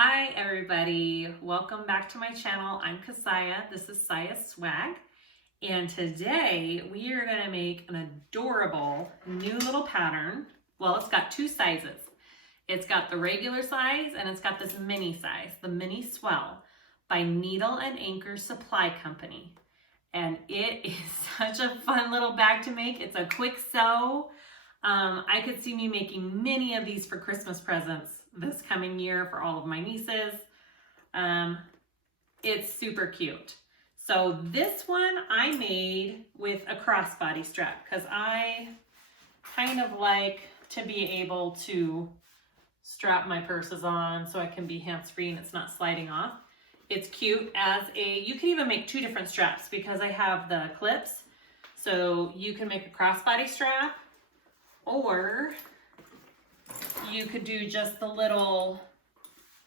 Hi everybody, welcome back to my channel. I'm Kassiah, this is Siah Swag, and today we are going to make an adorable new little pattern. Well, it's got two sizes. It's got the regular size and it's got this mini size, the Mini Swell by Needle and Anchor Supply Company. And it is such a fun little bag to make. It's a quick sew. I could see me making many of these for Christmas presents this coming year for all of my nieces. It's super cute. So this one I made with a crossbody strap because I kind of like to be able to strap my purses on so I can be hands-free and it's not sliding off. It's cute as you can even make two different straps because I have the clips. So you can make a crossbody strap, or you could do just the little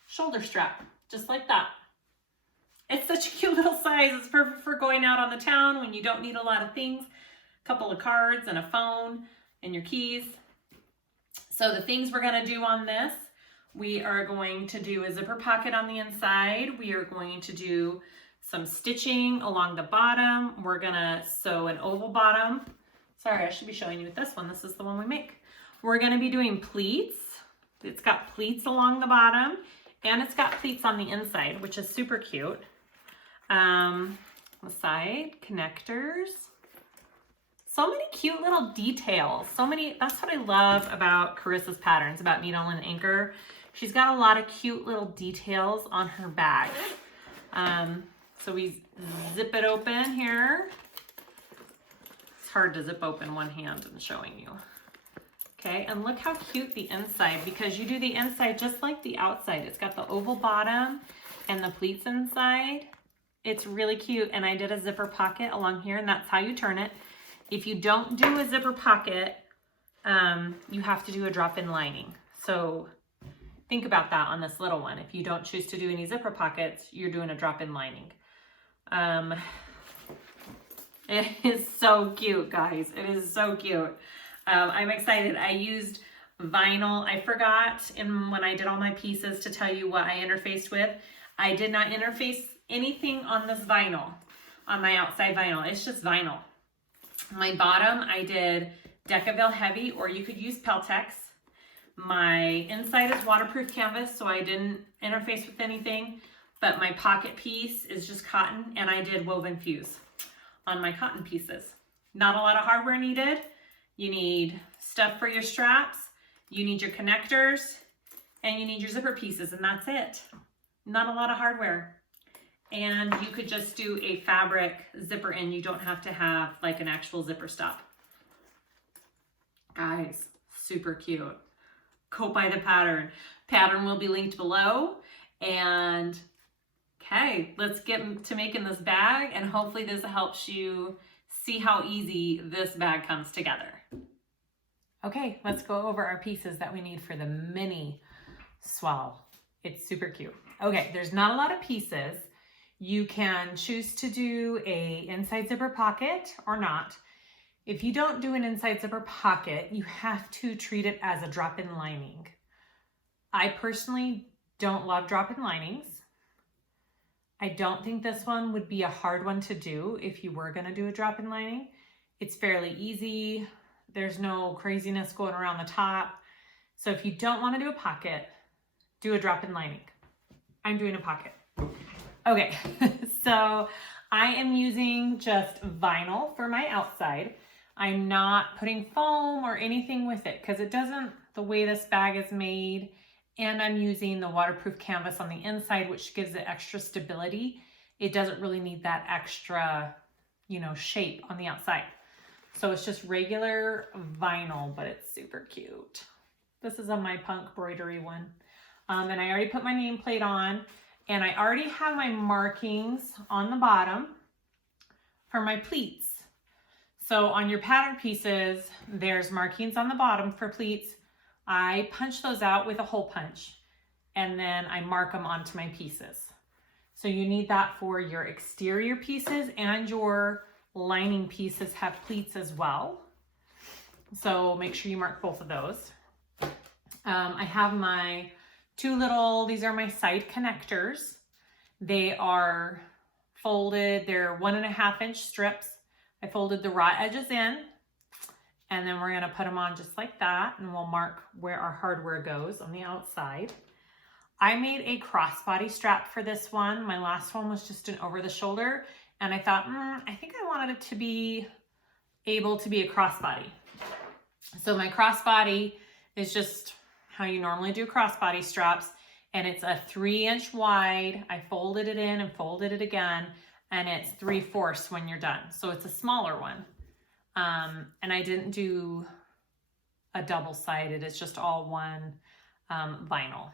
shoulder strap, just like that. It's such a cute little size. It's perfect for going out on the town when you don't need a lot of things. A couple of cards and a phone and your keys. So the things we're gonna do on this, we are going to do a zipper pocket on the inside. We are going to do some stitching along the bottom. We're gonna sew an oval bottom. Sorry, I should be showing you with this one. This is the one we make. We're gonna be doing pleats. It's got pleats along the bottom and it's got pleats on the inside, which is super cute. The side connectors. So many cute little details. So many, that's what I love about Carissa's patterns, about Needle and Anchor. She's got a lot of cute little details on her bag. So we zip it open here. It's hard to zip open one hand and showing you. Okay, and look how cute the inside, because you do the inside just like the outside. It's got the oval bottom and the pleats inside. It's really cute, and I did a zipper pocket along here, and that's how you turn it. If you don't do a zipper pocket, you have to do a drop-in lining. So think about that on this little one. If you don't choose to do any zipper pockets, you're doing a drop-in lining. It is so cute, guys. It is so cute. I'm excited. I used vinyl. I forgot when I did all my pieces to tell you what I interfaced with. I did not interface anything on this vinyl, on my outside vinyl. It's just vinyl. My bottom, I did Decovil Heavy, or you could use Peltex. My inside is waterproof canvas, so I didn't interface with anything, but my pocket piece is just cotton, and I did Wovenfuse on my cotton pieces. Not a lot of hardware needed. You need stuff for your straps, you need your connectors, and you need your zipper pieces, and that's it. Not a lot of hardware. And you could just do a fabric zipper in. You don't have to have like an actual zipper stop. Guys, super cute. Go buy the pattern. Pattern will be linked below. And okay, let's get to making this bag, and hopefully this helps you see how easy this bag comes together. Okay, let's go over our pieces that we need for the Mini Swell. It's super cute. Okay, there's not a lot of pieces. You can choose to do a inside zipper pocket or not. If you don't do an inside zipper pocket, you have to treat it as a drop-in lining. I personally don't love drop-in linings. I don't think this one would be a hard one to do if you were gonna do a drop-in lining. It's fairly easy. There's no craziness going around the top. So if you don't wanna do a pocket, do a drop-in lining. I'm doing a pocket. Okay, so I am using just vinyl for my outside. I'm not putting foam or anything with it because it doesn't, the way this bag is made, and I'm using the waterproof canvas on the inside, which gives it extra stability. It doesn't really need that extra, shape on the outside. So it's just regular vinyl, but it's super cute. This is a My Punk embroidery one. And I already put my nameplate on, and I already have my markings on the bottom for my pleats. So on your pattern pieces, there's markings on the bottom for pleats. I punch those out with a hole punch, and then I mark them onto my pieces. So you need that for your exterior pieces, and your lining pieces have pleats as well. So make sure you mark both of those. I have my these are my side connectors. They are folded, they're 1.5 inch strips. I folded the raw edges in, and then we're gonna put them on just like that, and we'll mark where our hardware goes on the outside. I made a crossbody strap for this one. My last one was just an over the shoulder, and I thought, I think I wanted it to be able to be a crossbody. So my crossbody is just how you normally do crossbody straps, and it's a 3 inch wide. I folded it in and folded it again, and it's 3/4 when you're done. So it's a smaller one. And I didn't do a double-sided, it's just all one vinyl.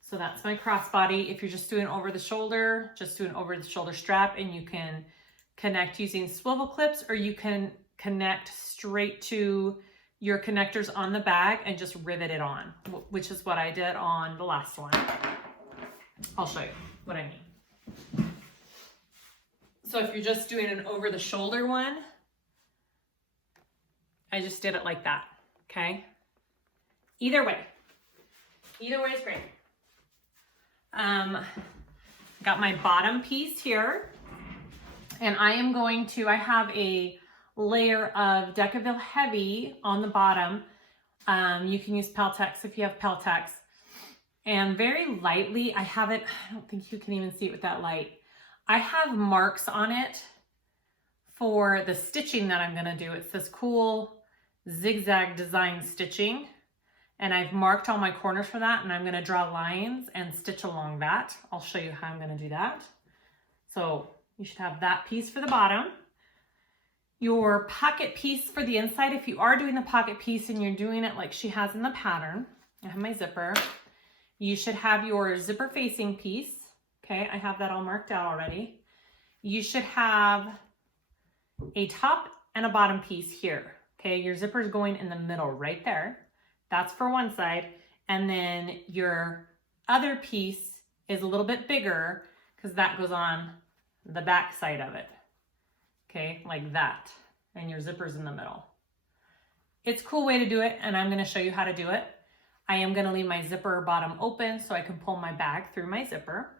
So that's my crossbody. If you're just doing over the shoulder, just do an over the shoulder strap, and you can connect using swivel clips, or you can connect straight to your connectors on the bag and just rivet it on, which is what I did on the last one. I'll show you what I mean. So if you're just doing an over the shoulder one, I just did it like that, okay? Either way is great. Got my bottom piece here, and I have a layer of Decovil Heavy on the bottom. You can use Peltex if you have Peltex. And very lightly, I don't think you can even see it with that light. I have marks on it for the stitching that I'm gonna do. It's this cool zigzag design stitching. And I've marked all my corners for that, and I'm gonna draw lines and stitch along that. I'll show you how I'm gonna do that. So you should have that piece for the bottom. Your pocket piece for the inside, if you are doing the pocket piece and you're doing it like she has in the pattern, I have my zipper. You should have your zipper facing piece. Okay, I have that all marked out already. You should have a top and a bottom piece here. Okay, your zipper is going in the middle right there. That's for one side. And then your other piece is a little bit bigger because that goes on the back side of it. Okay, like that. And your zipper's in the middle. It's a cool way to do it, and I'm going to show you how to do it. I am going to leave my zipper bottom open so I can pull my bag through my zipper.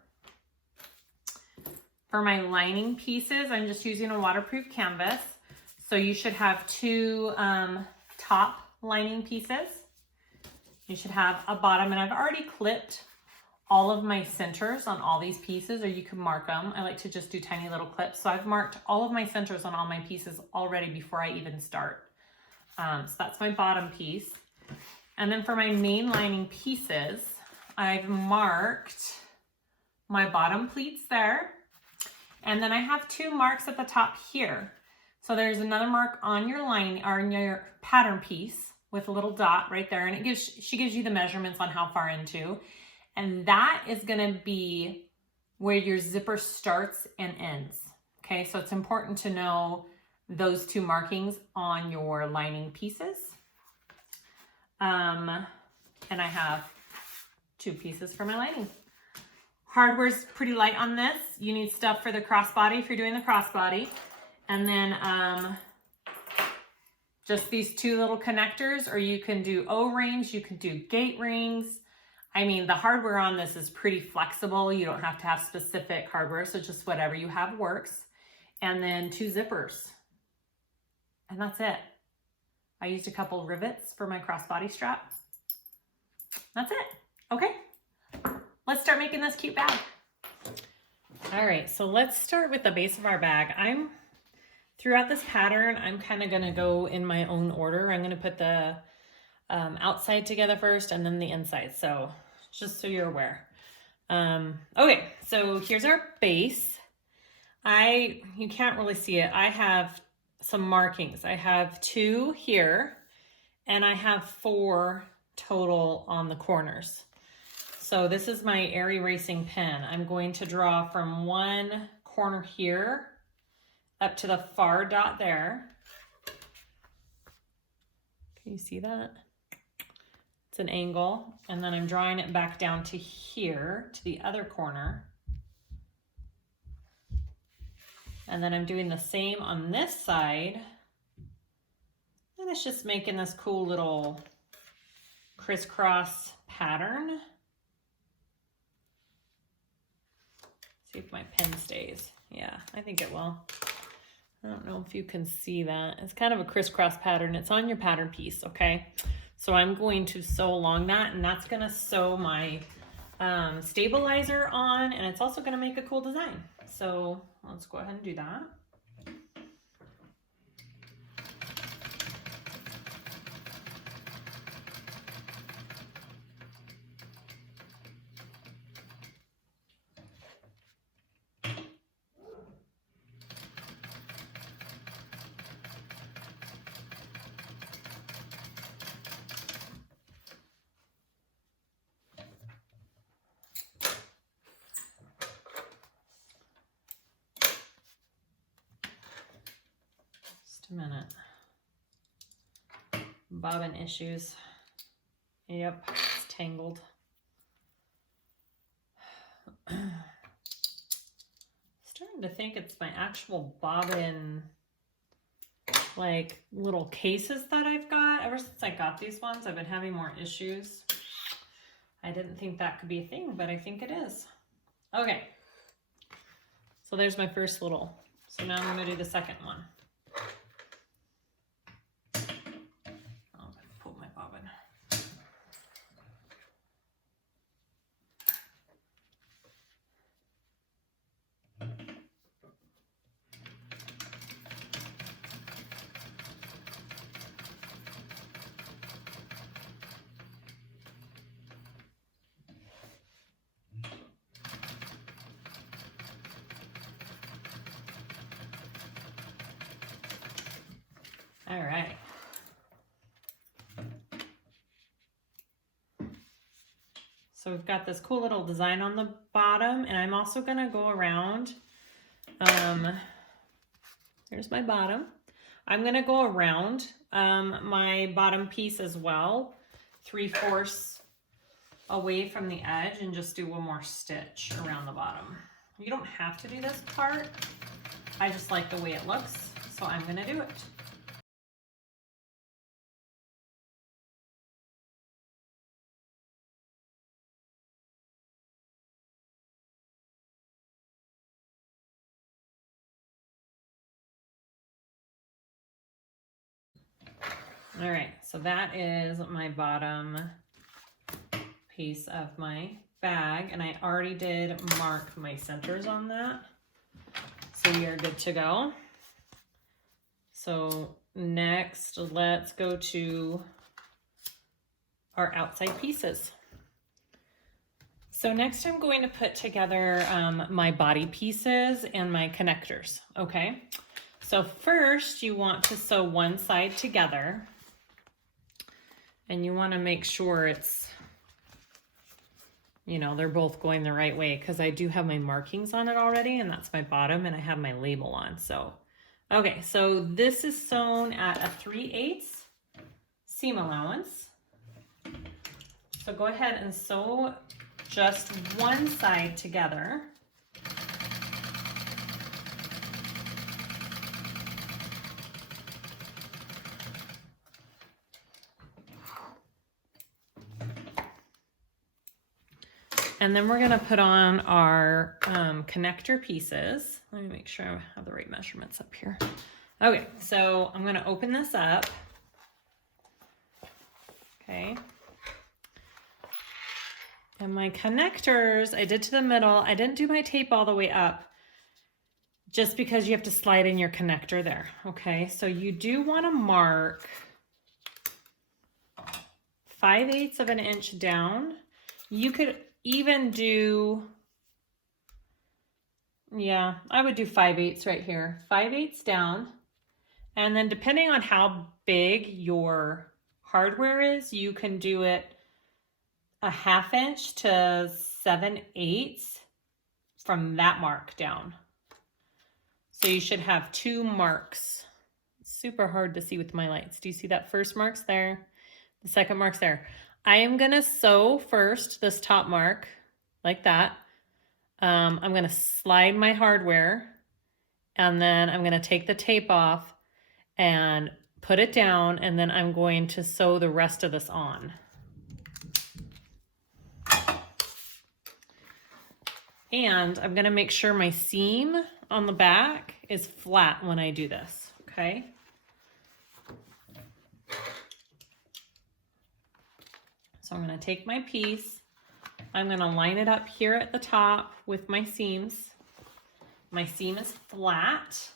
For my lining pieces, I'm just using a waterproof canvas. So you should have two top lining pieces. You should have a bottom, and I've already clipped all of my centers on all these pieces, or you can mark them. I like to just do tiny little clips. So I've marked all of my centers on all my pieces already before I even start. So that's my bottom piece. And then for my main lining pieces, I've marked my bottom pleats there. And then I have two marks at the top here. So there's another mark on your line, or on your pattern piece with a little dot right there. And she gives you the measurements on how far into. And that is gonna be where your zipper starts and ends. Okay, so it's important to know those two markings on your lining pieces. And I have two pieces for my lining. Hardware's pretty light on this. You need stuff for the crossbody if you're doing the crossbody. And then just these two little connectors, or you can do O-rings, you can do gate rings. I mean, the hardware on this is pretty flexible. You don't have to have specific hardware, so just whatever you have works. And then two zippers. And that's it. I used a couple rivets for my crossbody strap. That's it. Okay, let's start making this cute bag. All right, so let's start with the base of our bag. Throughout this pattern, I'm kind of gonna go in my own order. I'm gonna put the outside together first and then the inside. So just so you're aware. Okay, so here's our base. You can't really see it. I have some markings. I have 2 here, and I have 4 total on the corners. So this is my air erasing pen. I'm going to draw from one corner here up to the far dot there. Can you see that? It's an angle. And then I'm drawing it back down to here, to the other corner. And then I'm doing the same on this side. And it's just making this cool little crisscross pattern. See if my pen stays. Yeah, I think it will. I don't know if you can see that. It's kind of a crisscross pattern. It's on your pattern piece, okay? So I'm going to sew along that, and that's gonna sew my stabilizer on, and it's also gonna make a cool design. So let's go ahead and do that. A minute. Bobbin issues. Yep, it's tangled. Starting to think it's my actual bobbin, like little cases that I've got. Ever since I got these ones, I've been having more issues. I didn't think that could be a thing, but I think it is. Okay. So there's my first little. So now I'm going to do the second one. All right. So we've got this cool little design on the bottom, and I'm also going to go around. Here's my bottom. I'm going to go around my bottom piece as well, 3/4 away from the edge, and just do one more stitch around the bottom. You don't have to do this part. I just like the way it looks, so I'm going to do it. All right, so that is my bottom piece of my bag, and I already did mark my centers on that. So we are good to go. So next, let's go to our outside pieces. So next I'm going to put together my body pieces and my connectors, okay? So first you want to sew one side together, and you want to make sure it's, you know, they're both going the right way, because I do have my markings on it already, and that's my bottom, and I have my label on. So, okay, so this is sewn at a 3/8 seam allowance. So go ahead and sew just one side together. And then we're gonna put on our connector pieces. Let me make sure I have the right measurements up here. Okay, so I'm gonna open this up. Okay. And my connectors, I did to the middle. I didn't do my tape all the way up, just because you have to slide in your connector there. Okay, so you do wanna mark 5/8 of an inch down. You could even do, yeah, I would do 5/8 right here, 5/8 down. And then depending on how big your hardware is, you can do it a 1/2 inch to 7/8 from that mark down. So you should have 2 marks. It's super hard to see with my lights. Do you see that first mark's there? The second mark's there. I am gonna sew first this top mark like that. I'm gonna slide my hardware, and then I'm gonna take the tape off and put it down, and then I'm going to sew the rest of this on. And I'm gonna make sure my seam on the back is flat when I do this, okay? So I'm gonna take my piece, I'm gonna line it up here at the top with my seams. My seam is flat,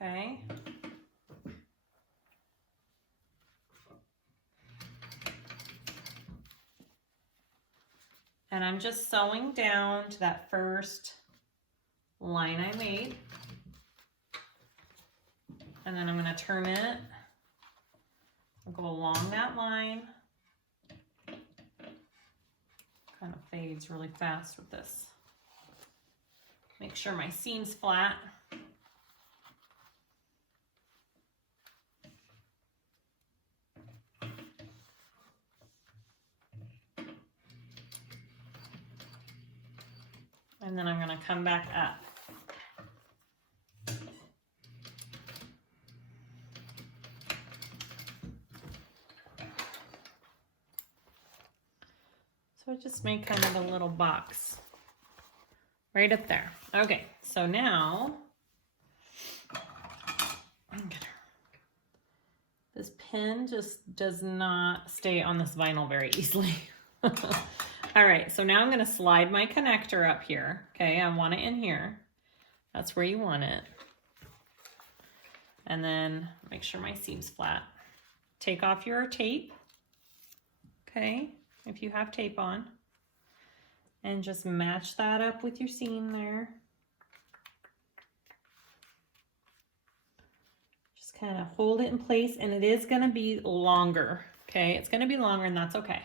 okay? And I'm just sewing down to that first line I made. And then I'm gonna turn it, I'll go along that line. Kind of fades really fast with this. Make sure my seam's flat. And then I'm gonna come back up. So I just make kind of a little box right up there. Okay, so now this pin just does not stay on this vinyl very easily. All right, so now I'm gonna slide my connector up here. Okay, I want it in here. That's where you want it. And then make sure my seam's flat. Take off your tape, okay, if you have tape on. And just match that up with your seam there. Just kind of hold it in place, and it is gonna be longer, okay? It's gonna be longer, and that's okay.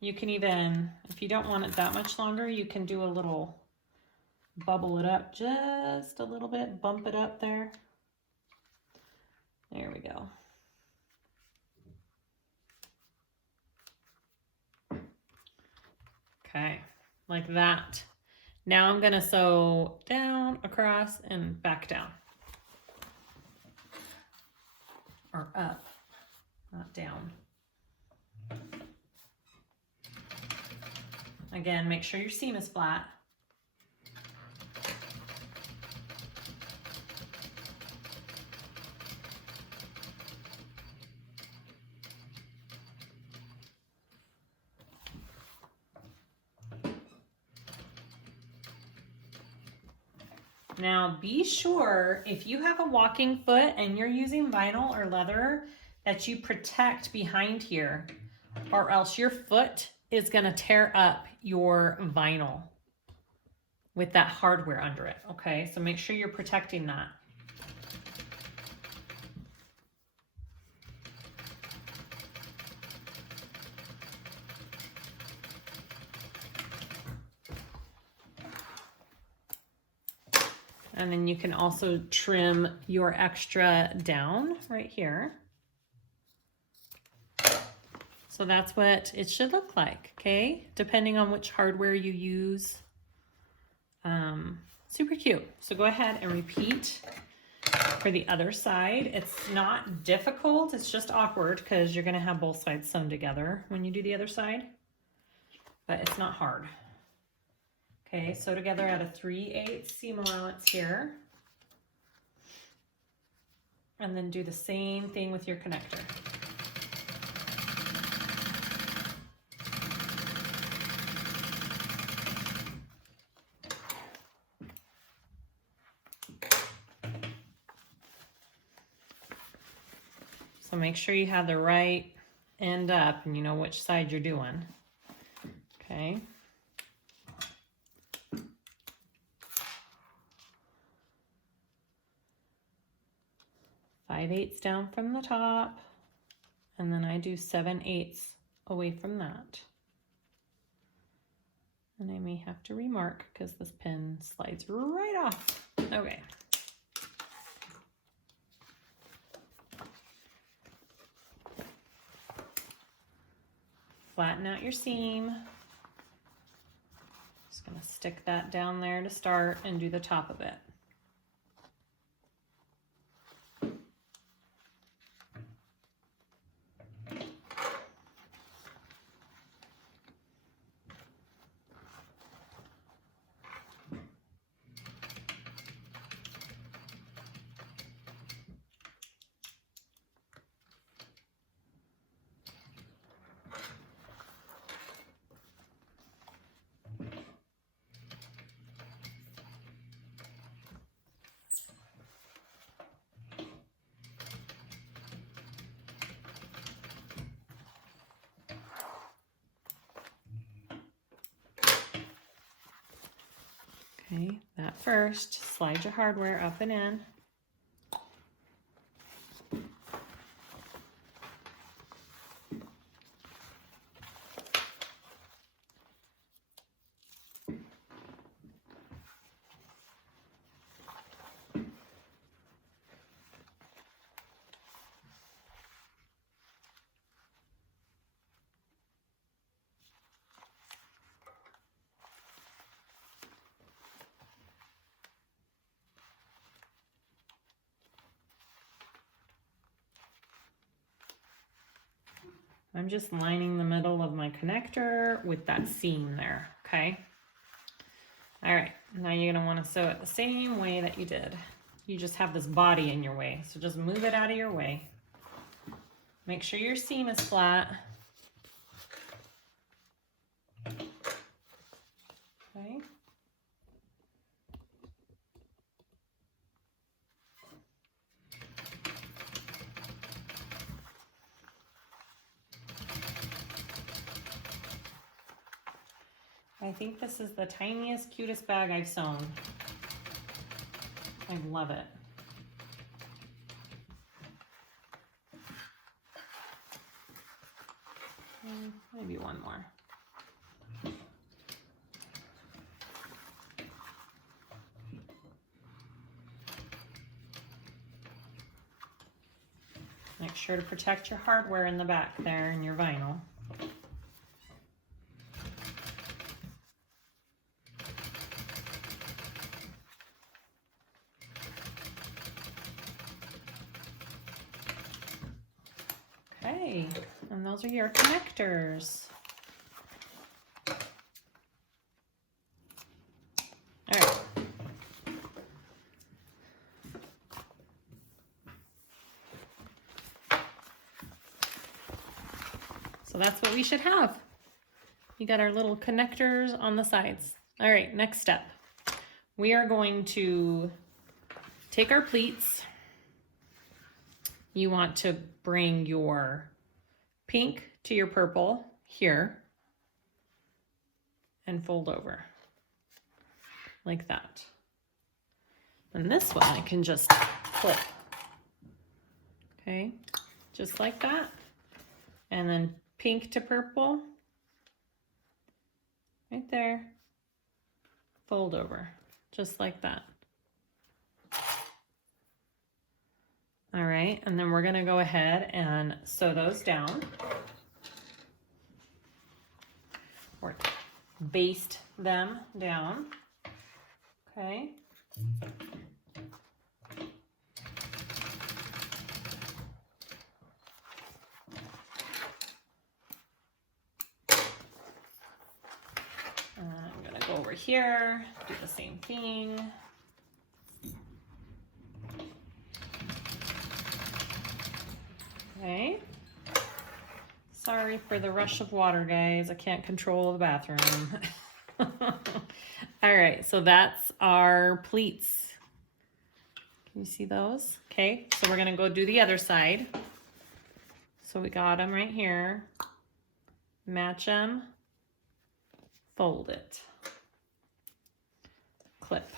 You can even, if you don't want it that much longer, you can do a little, bubble it up just a little bit, bump it up there. There we go. Okay, like that. Now I'm gonna sew down, across, and back down. Or up, not down. Again, make sure your seam is flat. Now be sure if you have a walking foot and you're using vinyl or leather that you protect behind here, or else your foot is gonna tear up your vinyl with that hardware under it, okay? So make sure you're protecting that. And then you can also trim your extra down right here. So that's what it should look like, okay? Depending on which hardware you use. Super cute. So go ahead and repeat for the other side. It's not difficult, it's just awkward because you're gonna have both sides sewn together when you do the other side, but it's not hard. Okay, sew together at a 3/8 seam allowance here. And then do the same thing with your connector. So make sure you have the right end up and you know which side you're doing. Okay. Five eighths down from the top, and then I do 7/8 away from that. And I may have to remark because this pin slides right off. Okay. Flatten out your seam. Just gonna stick that down there to start and do the top of it. Okay, that first, slide your hardware up and in. I'm just lining the middle of my connector with that seam there, okay? All right, now you're gonna wanna sew it the same way that you did. You just have this body in your way, so just move it out of your way. Make sure your seam is flat. Okay. I think this is the tiniest, cutest bag I've sewn. I love it. Maybe one more. Make sure to protect your hardware in the back there and your vinyl. Okay, and those are your connectors. All right. So that's what we should have. You got our little connectors on the sides. All right, next step. We are going to take our pleats. You want to bring your pink to your purple here and fold over like that. And this one I can just flip. Okay, just like that. And then pink to purple, right there, fold over, just like that. All right, and then we're gonna go ahead and sew those down, or baste them down, okay? I'm gonna go over here, do the same thing. Okay. Sorry for the rush of water, guys. I can't control the bathroom. All right, so that's our pleats. Can you see those? Okay, so we're gonna go do the other side. So we got them right here. Match them. Fold it. Clip.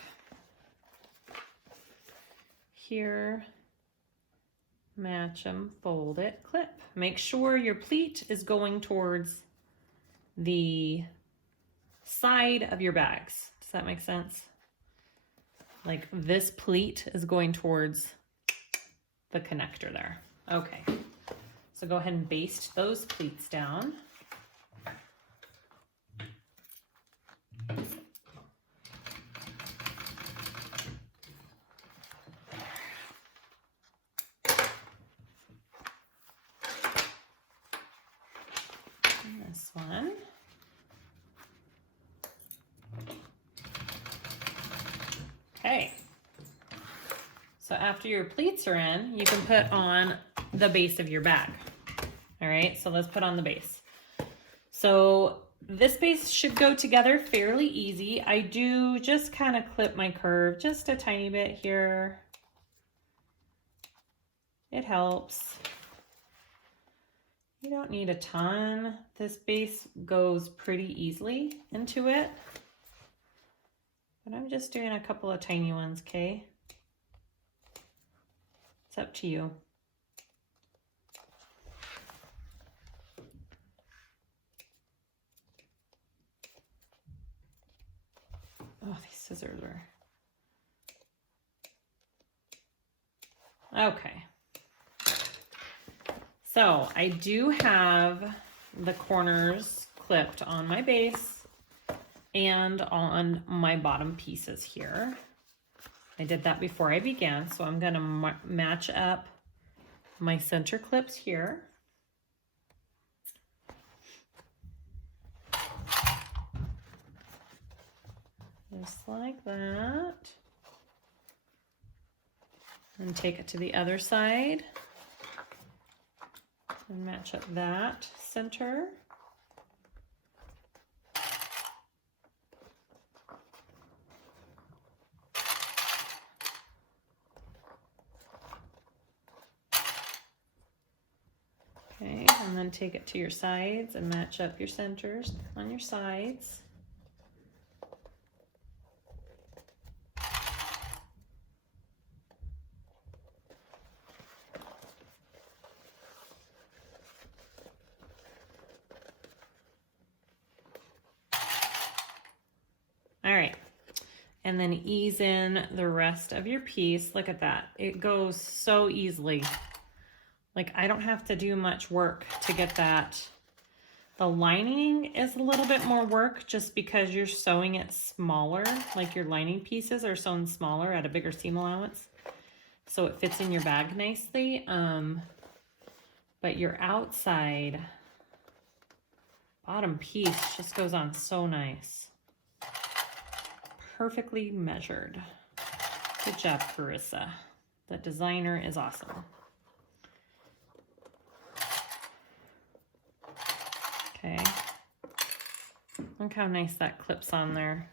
Here. Match them, fold it, clip. Make sure your pleat is going towards the side of your bags. Does that make sense? Like this pleat is going towards the connector there. Okay, so go ahead and baste those pleats down. This one. Okay. So after your pleats are in, you can put on the base of your bag. All right, so let's put on the base. So this base should go together fairly easy. I do just kind of clip my curve just a tiny bit here. It helps. You don't need a ton. This base goes pretty easily into it. But I'm just doing a couple of tiny ones, okay? It's up to you. Oh, these scissors are... Okay. So I do have the corners clipped on my base and on my bottom pieces here. I did that before I began, so I'm gonna match up my center clips here. Just like that. And take it to the other side and match up that center. Okay, and then take it to your sides and match up your centers on your sides. All right, and then ease in the rest of your piece. Look at that. It goes so easily. Like, I don't have to do much work to get that. The lining is a little bit more work just because you're sewing it smaller. Like, your lining pieces are sewn smaller at a bigger seam allowance, so it fits in your bag nicely. But your outside bottom piece just goes on so nice. Perfectly measured. Good job, Kassiah. The designer is awesome. Okay. Look how nice that clips on there.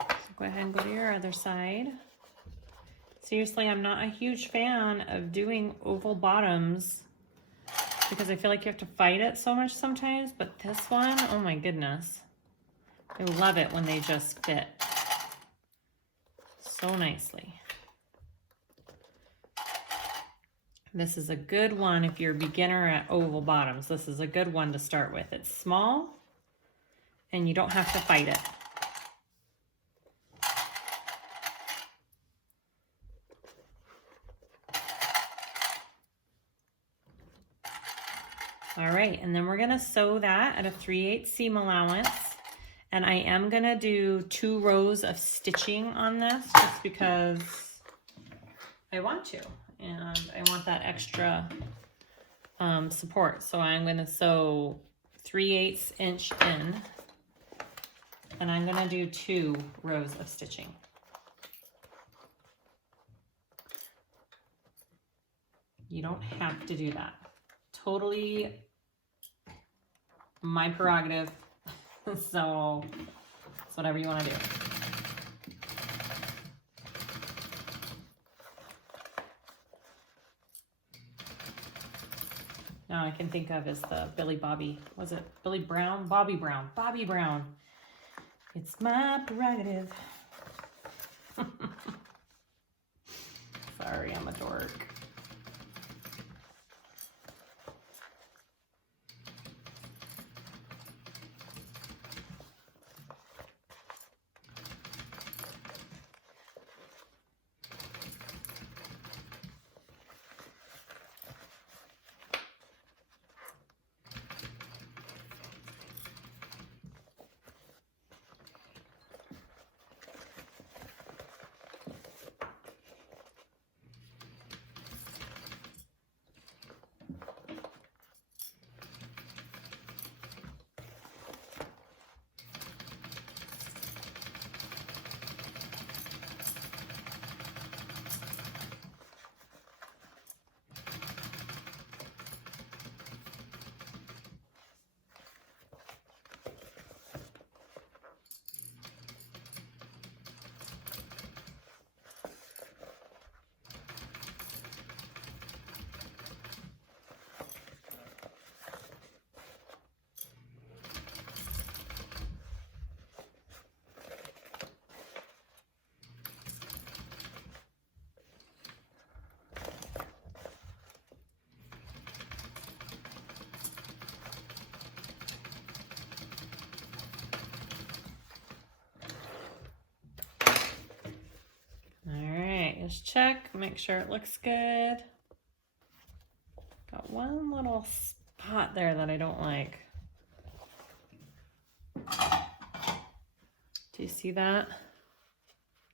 So go ahead and go to your other side. Seriously, I'm not a huge fan of doing oval bottoms because I feel like you have to fight it so much sometimes, but this one, oh my goodness. I love it when they just fit so nicely. This is a good one if you're a beginner at oval bottoms. This is a good one to start with. It's small and you don't have to fight it. All right, and then we're gonna sew that at a 3/8 seam allowance. And I am gonna do 2 rows of stitching on this just because I want to. And I want that extra support. So I'm gonna sew 3/8 inch in. And I'm gonna do 2 rows of stitching. You don't have to do that. Totally my prerogative. So it's whatever you want to do. Now I can think of is the Bobby Brown? Bobby Brown. It's my prerogative. Sorry, I'm a dork. Just check, make sure it looks good. Got one little spot there that I don't like. Do you see that?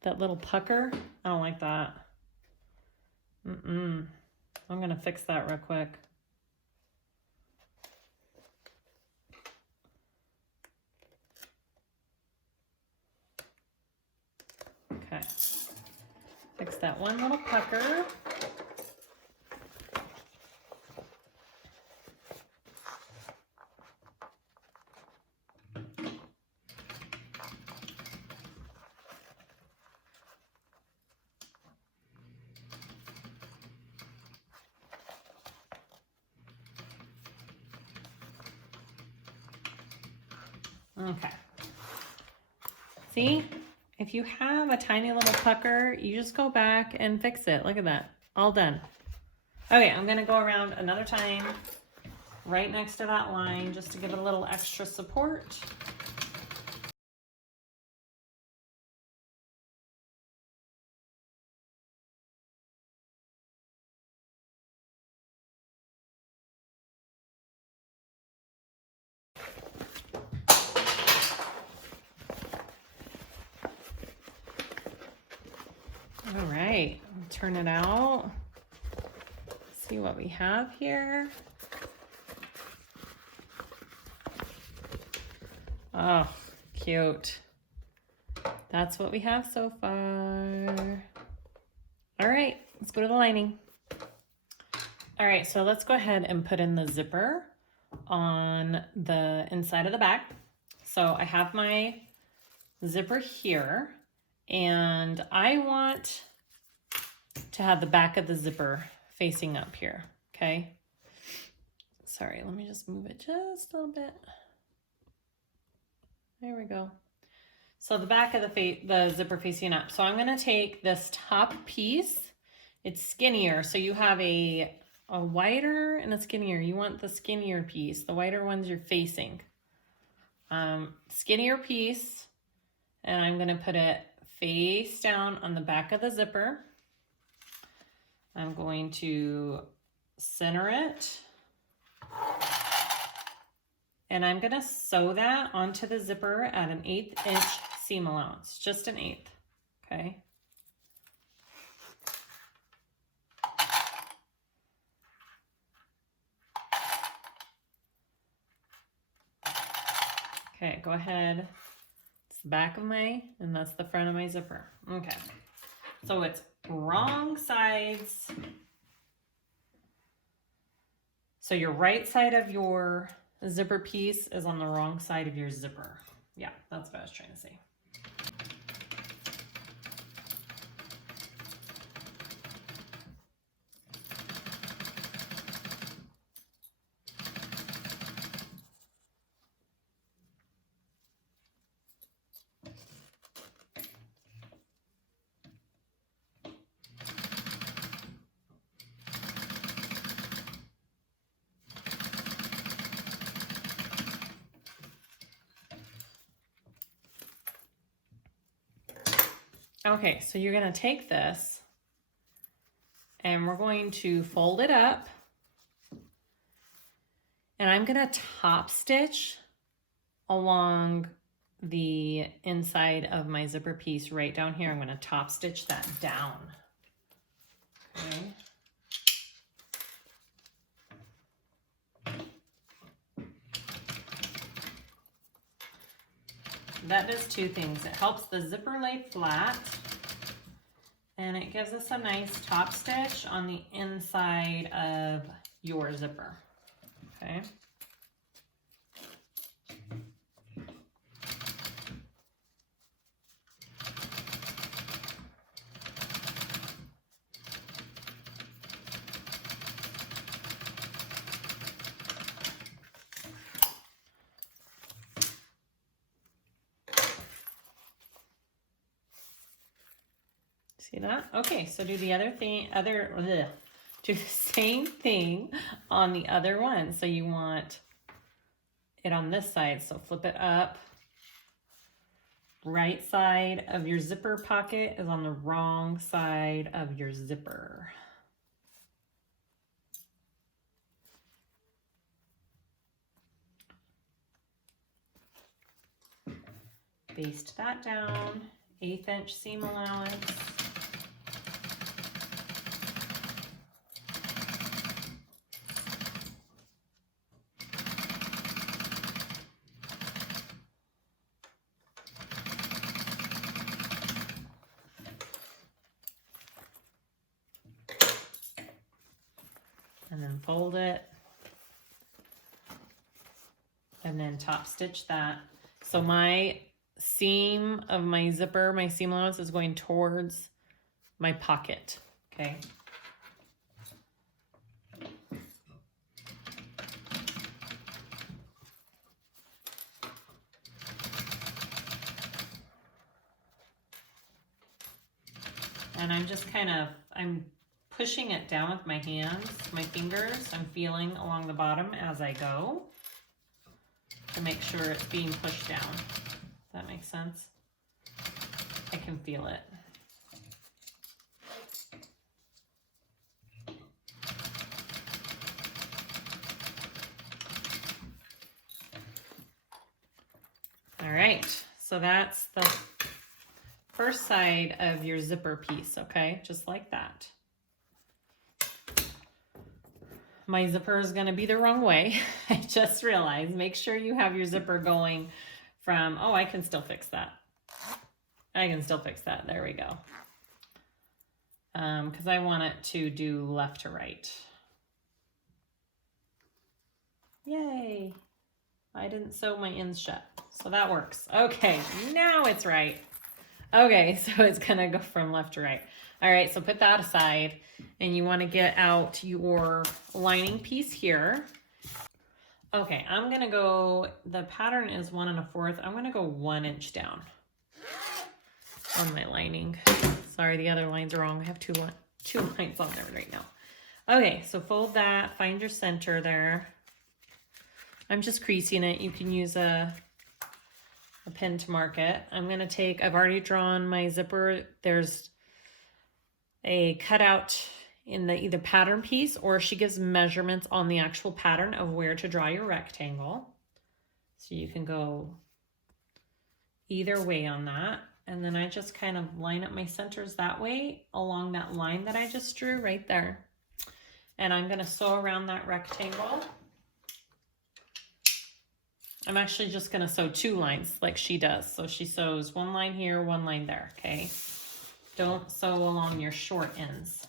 That little pucker? I don't like that. I'm gonna fix that real quick. Okay. Fix that one little pucker. Okay. See, if you have a tiny little pucker, you just go back and fix it. Look at that. All done. Okay, I'm going to go around another time right next to that line just to give it a little extra support. All right, turn it out. See what we have here. Oh, cute. That's what we have so far. All right, let's go to the lining. All right, so let's go ahead and put in the zipper on the inside of the back. So I have my zipper here, and I want to have the back of the zipper facing up here, okay? Sorry, let me just move it just a little bit. There we go. So the back of the zipper facing up. So I'm gonna take this top piece. It's skinnier, so you have a wider and a skinnier. You want the skinnier piece. The wider ones you're facing. Skinnier piece, and I'm gonna put it face down on the back of the zipper. I'm going to center it. And I'm gonna sew that onto the zipper at an 1/8 inch seam allowance, just an 1/8, okay? Okay, go ahead. It's the back of my, and that's the front of my zipper. Okay, so it's wrong sides. So your right side of your zipper piece is on the wrong side of your zipper. Yeah, that's what I was trying to say. Okay, so you're gonna take this and we're going to fold it up, and I'm gonna top stitch along the inside of my zipper piece right down here. I'm gonna top stitch that down. Okay. That does two things. It helps the zipper lay flat, and it gives us a nice top stitch on the inside of your zipper, okay? See that? Okay, so do the other thing, do the same thing on the other one. So you want it on this side, so flip it up right side of your zipper pocket is on the wrong side of your zipper. Baste that down, 1/8 inch seam allowance. And then fold it. And then top stitch that. So my seam of my zipper, my seam allowance is going towards my pocket, okay? And I'm just I'm pushing it down with my hands, my fingers. I'm feeling along the bottom as I go to make sure it's being pushed down. Does that make sense? I can feel it. All right, so that's the first side of your zipper piece, okay? Just like that. My zipper is gonna be the wrong way. I just realized, make sure you have your zipper going from, oh, I can still fix that. I can still fix that, there we go. Because I want it to do left to right. Yay, I didn't sew my ends shut, so that works. Okay, now it's right. Okay, so it's gonna go from left to right. All right, so put that aside, and you wanna get out your lining piece here. Okay, I'm gonna go, the pattern is 1 1/4. I'm gonna go 1 inch down on my lining. Sorry, the other lines are wrong. I have two lines on there right now. Okay, so fold that, find your center there. I'm just creasing it. You can use a pin to mark it. I'm gonna take, I've already drawn my zipper. There's a cutout in the either pattern piece, or she gives measurements on the actual pattern of where to draw your rectangle. So you can go either way on that. And then I just kind of line up my centers that way along that line that I just drew right there. And I'm gonna sew around that rectangle. I'm actually just gonna sew 2 lines like she does. So she sews 1 line here, 1 line there, okay? Don't sew along your short ends.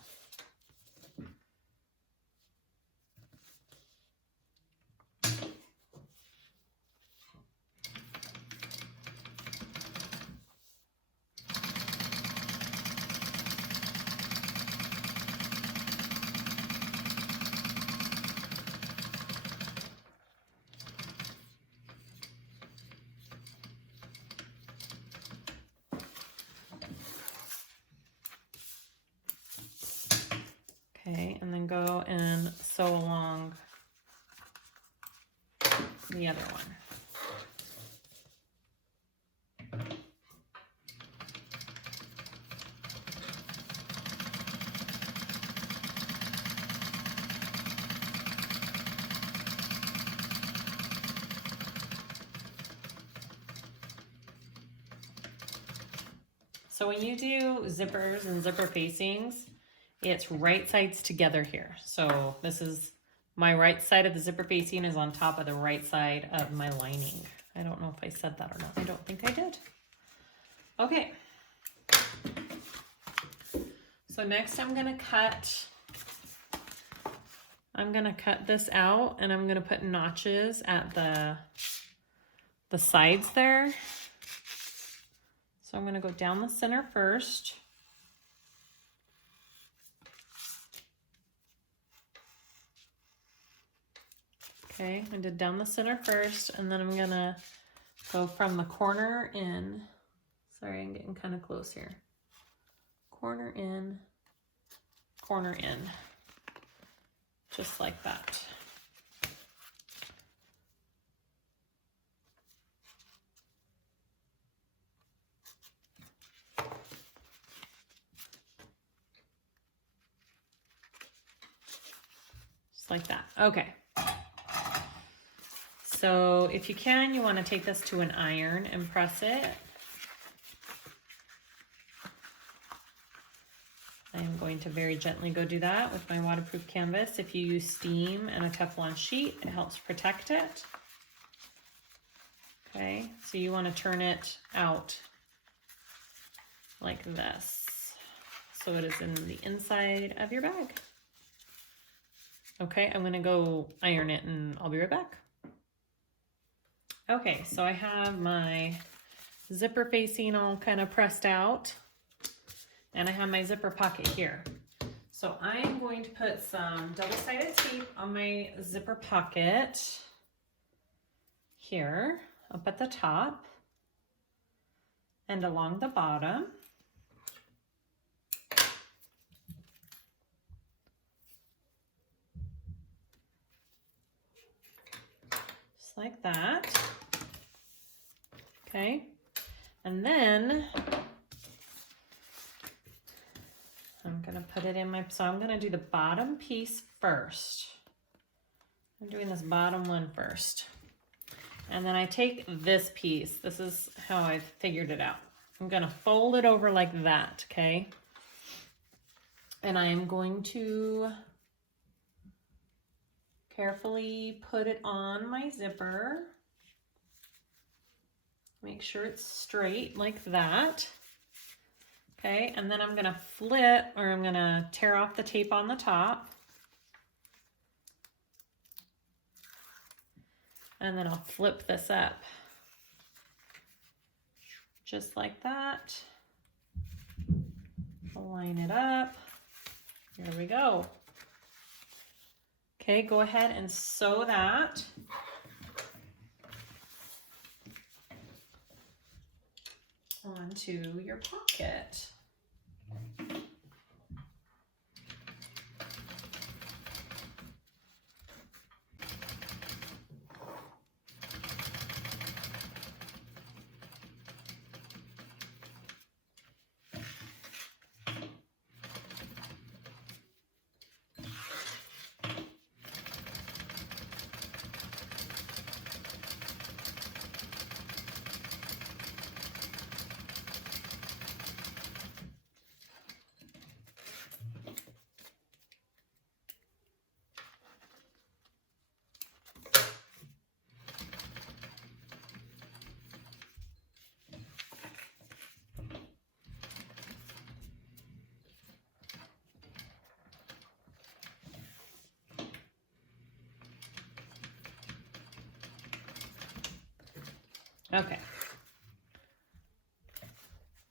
Okay, and then go and sew along the other one. So when you do zippers and zipper facings, it's right sides together here. So this is my right side of the zipper facing is on top of the right side of my lining. I don't know if I said that or not. I don't think I did. Okay. So next I'm gonna cut this out, and I'm gonna put notches at the sides there. So I'm gonna go down the center first. Okay, I did down the center first, and then I'm gonna go from the corner in. Sorry, I'm getting kind of close here. Corner in, just like that. like that. Okay. So if you can, you want to take this to an iron and press it. I'm going to very gently go do that with my waterproof canvas. If you use steam and a Teflon sheet, it helps protect it. Okay, so you want to turn it out like this, so it is in the inside of your bag. Okay, I'm going to go iron it and I'll be right back. Okay, so I have my zipper facing all kind of pressed out, and I have my zipper pocket here. So I'm going to put some double-sided tape on my zipper pocket here, up at the top and along the bottom. Just like that. Okay, and then I'm gonna put it in my, so I'm gonna do the bottom piece first. I'm doing this bottom one first. And then I take this piece. This is how I figured it out. I'm gonna fold it over like that, okay? And I am going to carefully put it on my zipper. Make sure it's straight like that. Okay, and then I'm gonna flip, or I'm gonna tear off the tape on the top. And then I'll flip this up. Just like that. Line it up. Here we go. Okay, go ahead and sew that. Onto your pocket. Okay.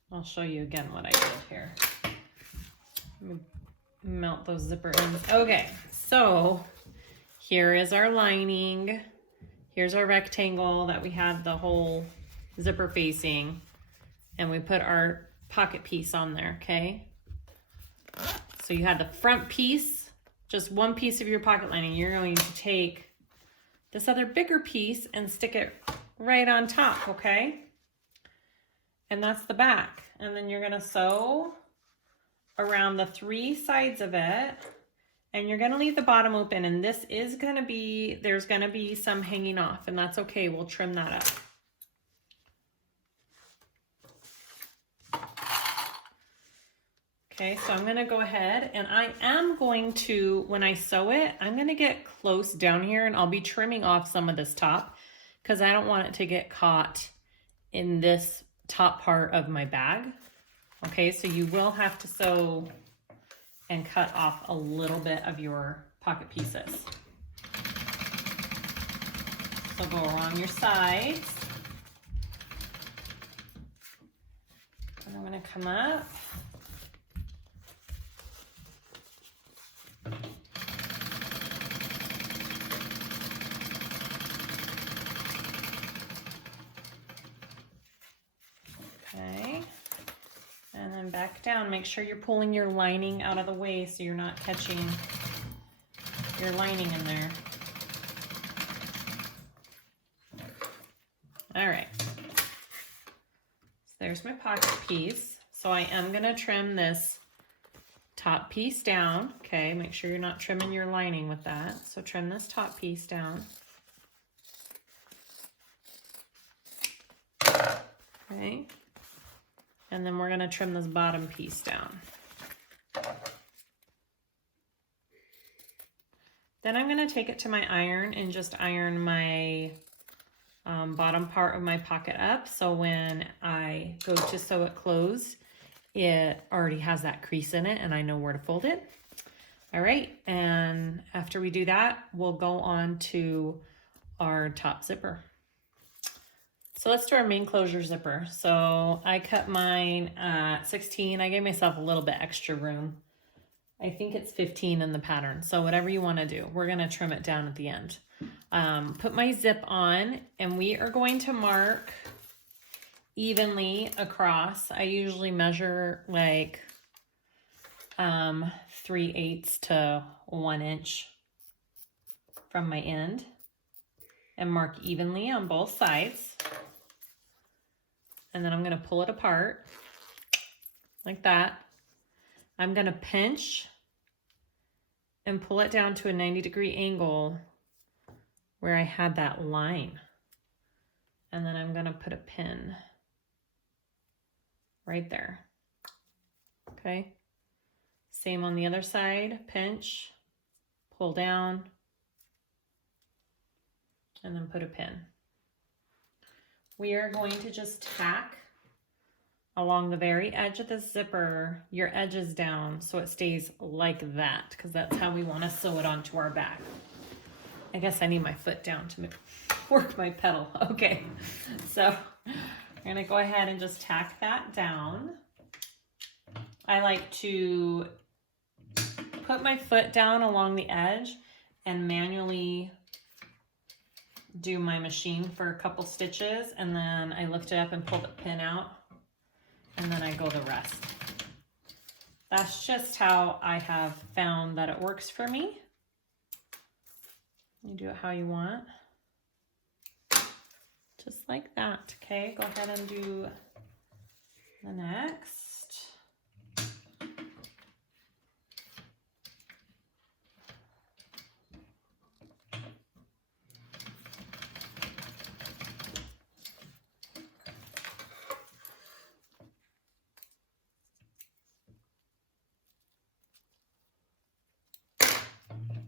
I'll show you again what I did here. Let me melt those zipper ends. Okay, so here is our lining. Here's our rectangle that we had the whole zipper facing, and we put our pocket piece on there, okay? So you had the front piece, just one piece of your pocket lining. You're going to take this other bigger piece and stick it right on top, okay? And that's the back. And then you're gonna sew around the three sides of it, and you're gonna leave the bottom open, and this is gonna be, there's gonna be some hanging off, and that's okay, we'll trim that up. Okay, so I'm gonna go ahead, and I am going to, when I sew it, I'm gonna get close down here, and I'll be trimming off some of this top, because I don't want it to get caught in this top part of my bag. Okay, so you will have to sew and cut off a little bit of your pocket pieces. So go along your sides. And I'm gonna come up. Okay, and then back down. Make sure you're pulling your lining out of the way so you're not catching your lining in there. All right, so there's my pocket piece. So I am gonna trim this top piece down. Okay, make sure you're not trimming your lining with that. So trim this top piece down. Okay, and then we're going to trim this bottom piece down. Then I'm going to take it to my iron and just iron my bottom part of my pocket up, so when I go to sew it closed, it already has that crease in it and I know where to fold it. All right, and after we do that, we'll go on to our top zipper. So let's do our main closure zipper. So I cut mine at 16. I gave myself a little bit extra room. I think it's 15 in the pattern. So whatever you want to do, we're going to trim it down at the end. Put my zip on, and we are going to mark evenly across. I usually measure like 3/8 to 1 inch from my end and mark evenly on both sides. And then I'm going to pull it apart like that. I'm going to pinch and pull it down to a 90-degree angle where I had that line. And then I'm going to put a pin right there. Okay. Same on the other side. Pinch, pull down, and then put a pin. We are going to just tack along the very edge of the zipper your edges down so it stays like that, because that's how we want to sew it onto our back. I guess I need my foot down to work my pedal. Okay, so I'm going to go ahead and just tack that down. I like to put my foot down along the edge and manually do my machine for a couple stitches, and then I lift it up and pull the pin out, and then I go the rest. That's just how I have found that it works for me. You do it how you want. Just like that, okay? Go ahead and do the next.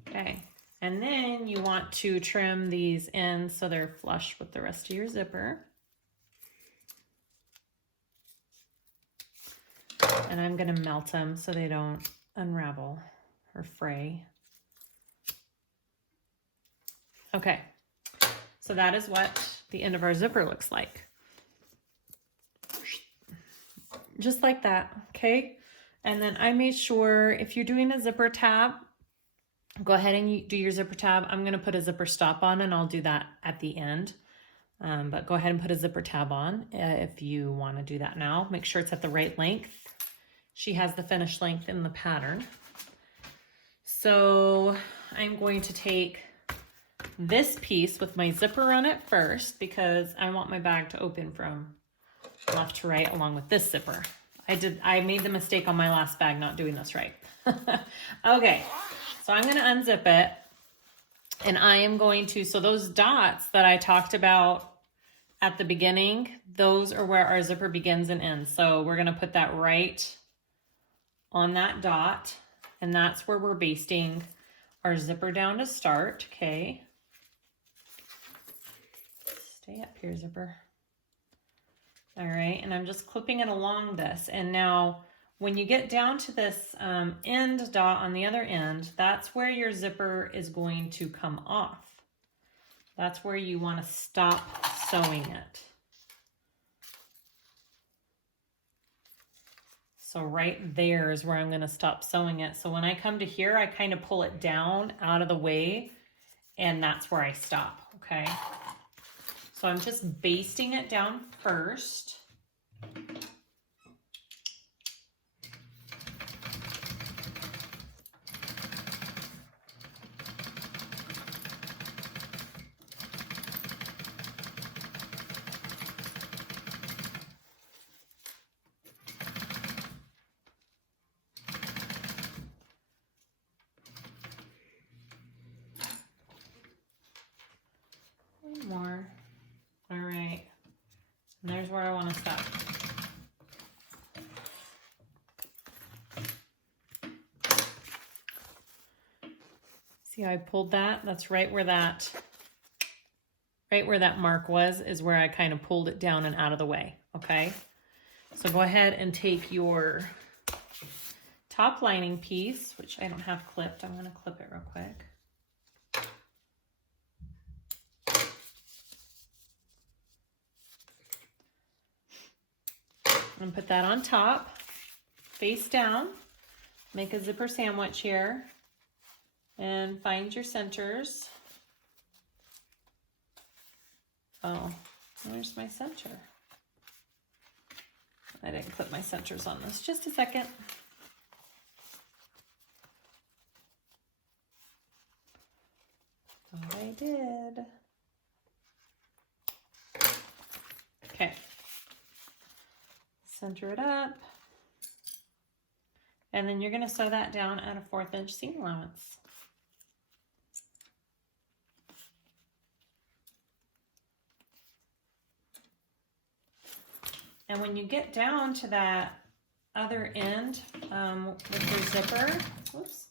Okay. And then you want to trim these ends so they're flush with the rest of your zipper. And I'm going to melt them so they don't unravel or fray. Okay, so that is what the end of our zipper looks like. Just like that, okay? And then I made sure if you're doing a zipper tab, go ahead and do your zipper tab. I'm going to put a zipper stop on, and I'll do that at the end. But go ahead and put a zipper tab on if you want to do that now. Make sure it's at the right length. She has the finished length in the pattern. So I'm going to take this piece with my zipper on it first, because I want my bag to open from left to right along with this zipper. I made the mistake on my last bag not doing this right. Okay. So I'm going to unzip it, and I am going to, so those dots that I talked about at the beginning, those are where our zipper begins and ends. So we're going to put that right on that dot, and that's where we're basting our zipper down to start, okay? Stay up here, zipper. All right, and I'm just clipping it along this, and now when you get down to this end dot on the other end, that's where your zipper is going to come off. That's where you want to stop sewing it. So right there is where I'm going to stop sewing it. So when I come to here, I kind of pull it down out of the way, and that's where I stop, okay? So I'm just basting it down first. One more. All right. And there's where I want to stop. See how I pulled that? That's right where that mark was, is where I kind of pulled it down and out of the way, okay? So go ahead and take your top lining piece, which I don't have clipped. I'm going to clip it real quick. And put that on top, face down. Make a zipper sandwich here. And find your centers. Oh, where's my center? I didn't clip my centers on this. Just a second. Thought I did. Okay. Center it up. And then you're going to sew that down at a 1/4 inch seam allowance. And when you get down to that other end with your zipper, whoops,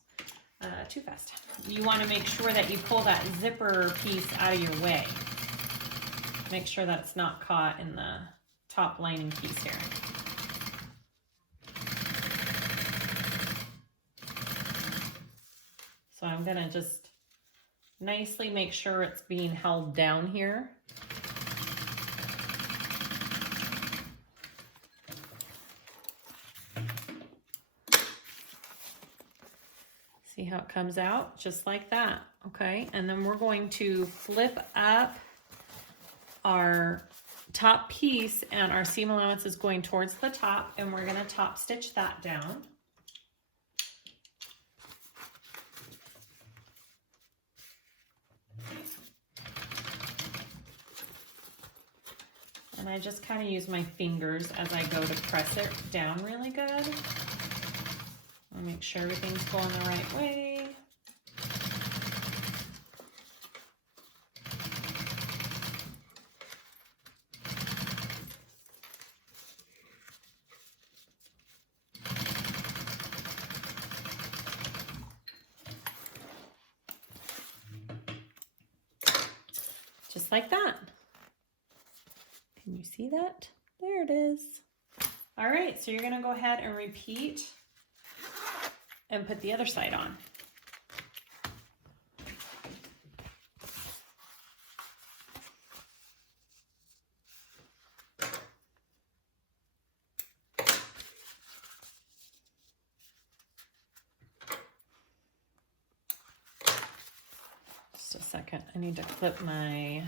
too fast. You want to make sure that you pull that zipper piece out of your way. Make sure that it's not caught in the top lining piece here. So I'm going to just nicely make sure it's being held down here. See how it comes out? Just like that, okay? And then we're going to flip up our top piece, and our seam allowance is going towards the top, and we're gonna top stitch that down. And I just kind of use my fingers as I go to press it down really good. I'll make sure everything's going the right way. Just like that. Can you see that? There it is. All right, so you're gonna go ahead and repeat and put the other side on. Just a second, I need to clip my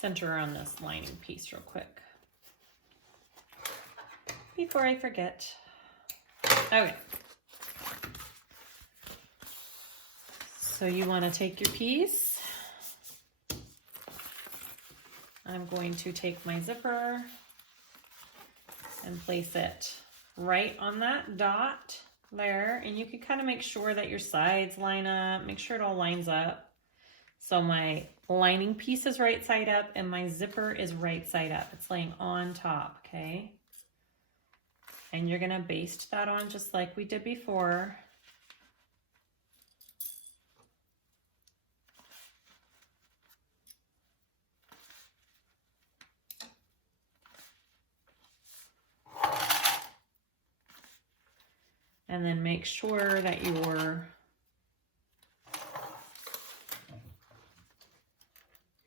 center on this lining piece real quick before I forget. Okay. So you want to take your piece. I'm going to take my zipper and place it right on that dot there. And you can kind of make sure that your sides line up, make sure it all lines up. So my lining piece is right side up and my zipper is right side up. It's laying on top, okay? And you're gonna baste that on just like we did before. And then make sure that you're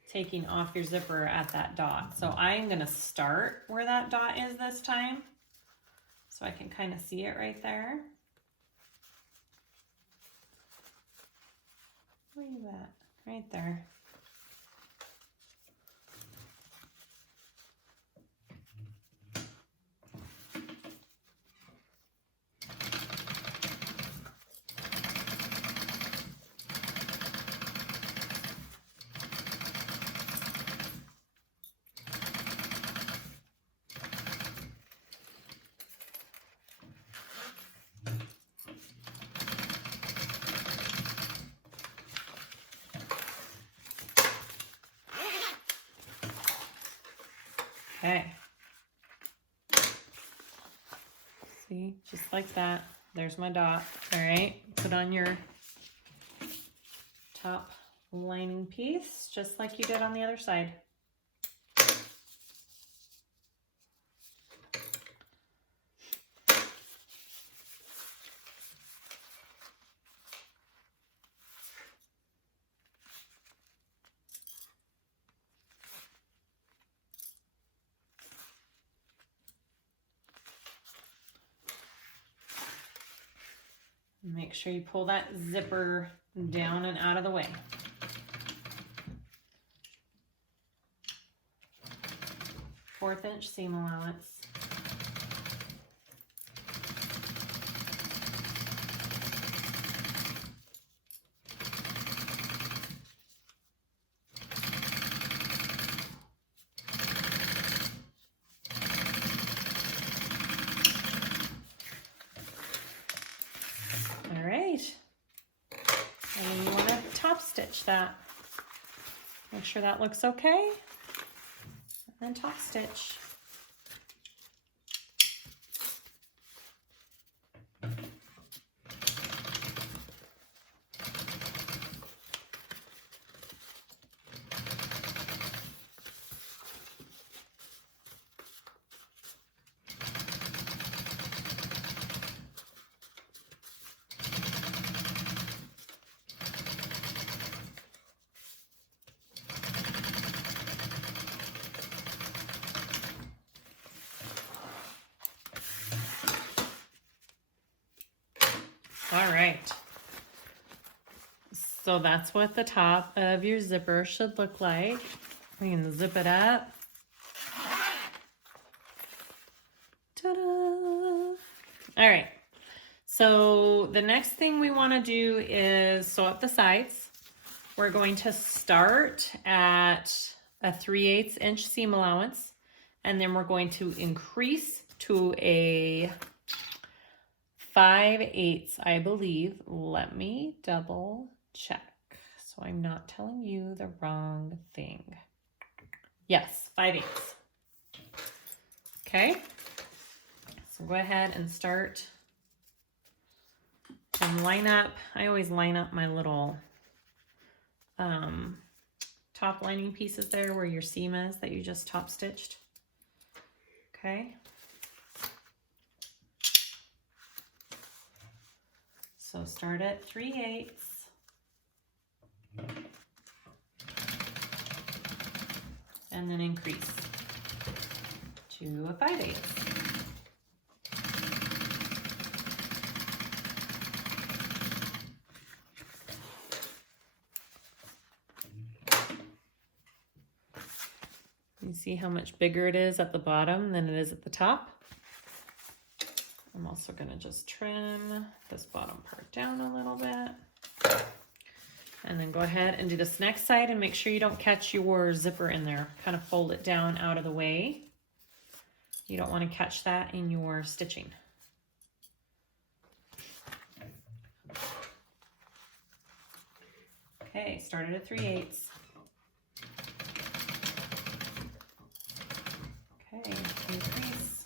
taking off your zipper at that dot. So I'm gonna start where that dot is this time, so I can kind of see it right there. Where are you at? Right there. Okay. See, just like that. There's my dot. All right, put on your top lining piece, just like you did on the other side. Make sure you pull that zipper down and out of the way. Fourth-inch seam allowance. All right, and then you want to top stitch that. Make sure that looks okay, and then top stitch. All right, so that's what the top of your zipper should look like. We can zip it up. Ta-da! All right, so the next thing we want to do is sew up the sides. We're going to start at a 3/8 inch seam allowance, and then we're going to increase to a 5/8, I believe. Let me double check so I'm not telling you the wrong thing. Yes, 5/8. Okay, so go ahead and start and line up. I always line up my little top lining pieces there where your seam is that you just top stitched. Okay. So start at 3/8 and then increase to a 5/8. You see how much bigger it is at the bottom than it is at the top? I'm also going to just trim this bottom part down a little bit. And then go ahead and do this next side and make sure you don't catch your zipper in there. Kind of fold it down out of the way. You don't want to catch that in your stitching. Okay, started at 3/8. Okay, increase.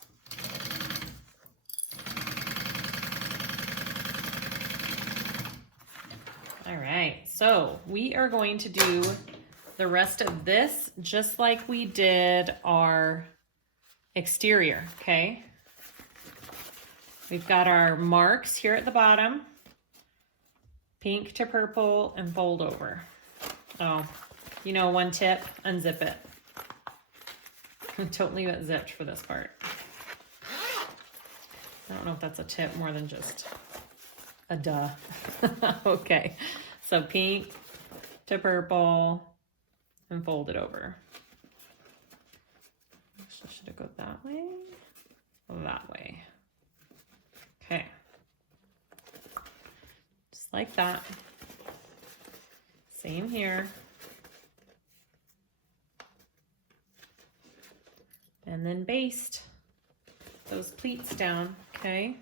All right, so we are going to do the rest of this just like we did our exterior, okay? We've got our marks here at the bottom, pink to purple, and fold over. Oh, you know, one tip, unzip it. Don't leave it zipped for this part. I don't know if that's a tip more than just a duh. Okay, so pink to purple and fold it over. Actually, should it go that way? That way. Okay. Just like that. Same here. And then baste those pleats down, okay?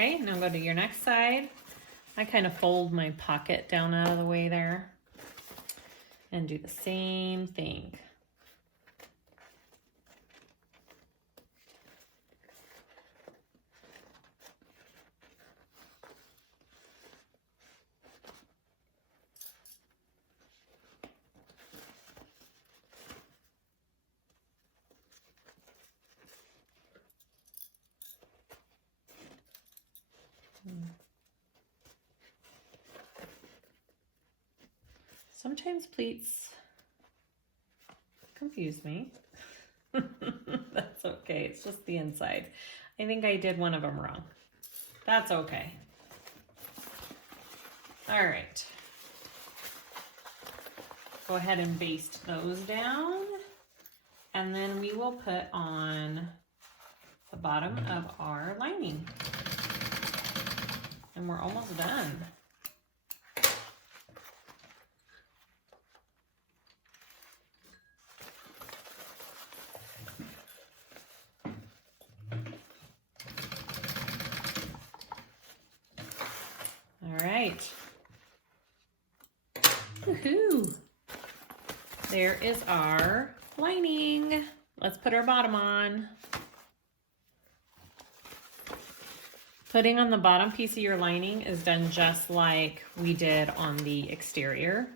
Okay, now go to your next side. I kind of fold my pocket down out of the way there and do the same thing. Sometimes pleats confuse me. That's okay, it's just the inside. I think I did one of them wrong. That's okay. All right. Go ahead and baste those down. And then we will put on the bottom of our lining. And we're almost done. All right. Woohoo! There is our lining. Let's put our bottom on. Putting on the bottom piece of your lining is done just like we did on the exterior,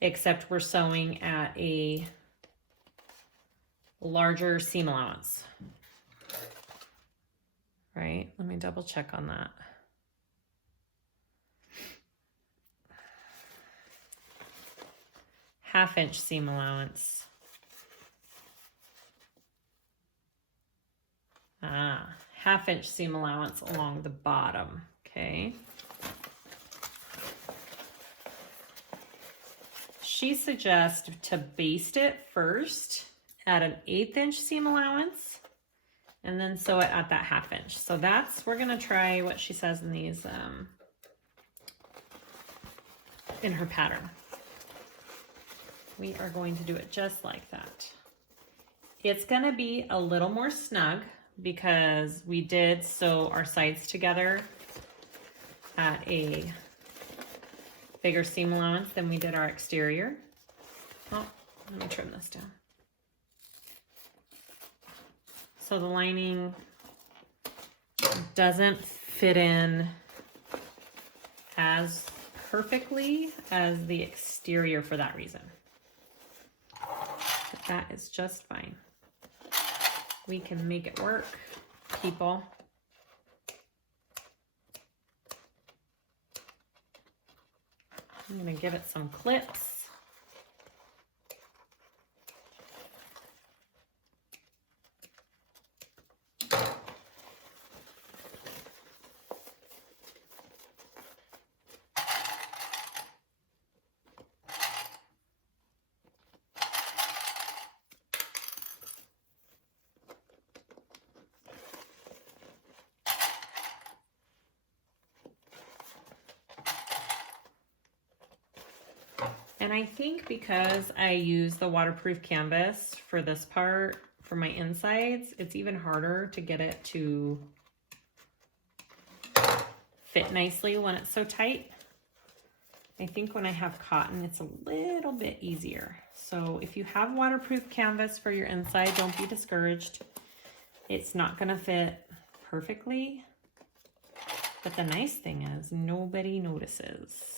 except we're sewing at a larger seam allowance. Right? Let me double check on that. Half-inch seam allowance. Half-inch seam allowance along the bottom, okay? She suggests to baste it first at an 1/8 inch seam allowance and then sew it at that 1/2 inch. So we're gonna try what she says in these, in her pattern. We are going to do it just like that. It's gonna be a little more snug because we did sew our sides together at a bigger seam allowance than we did our exterior. Oh, let me trim this down. So the lining doesn't fit in as perfectly as the exterior for that reason. But that is just fine. We can make it work, people. I'm gonna give it some clips. And I think because I use the waterproof canvas for this part, for my insides, it's even harder to get it to fit nicely when it's so tight. I think when I have cotton, it's a little bit easier. So if you have waterproof canvas for your inside, don't be discouraged. It's not gonna fit perfectly, but the nice thing is nobody notices.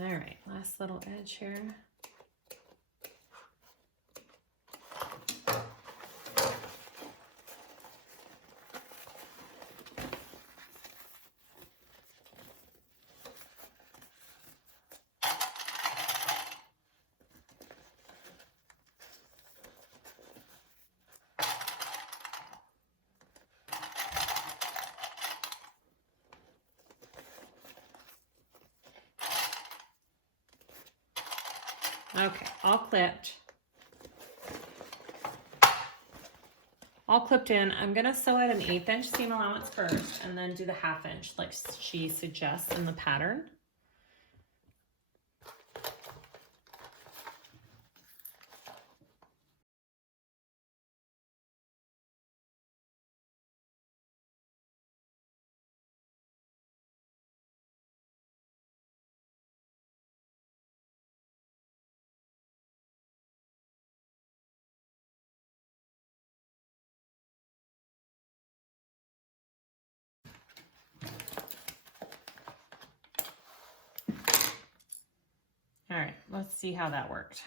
All right, last little edge here. Okay, all clipped. All clipped in. I'm gonna sew at an 1/8 inch seam allowance first and then do the 1/2 inch like she suggests in the pattern. All right, let's see how that worked.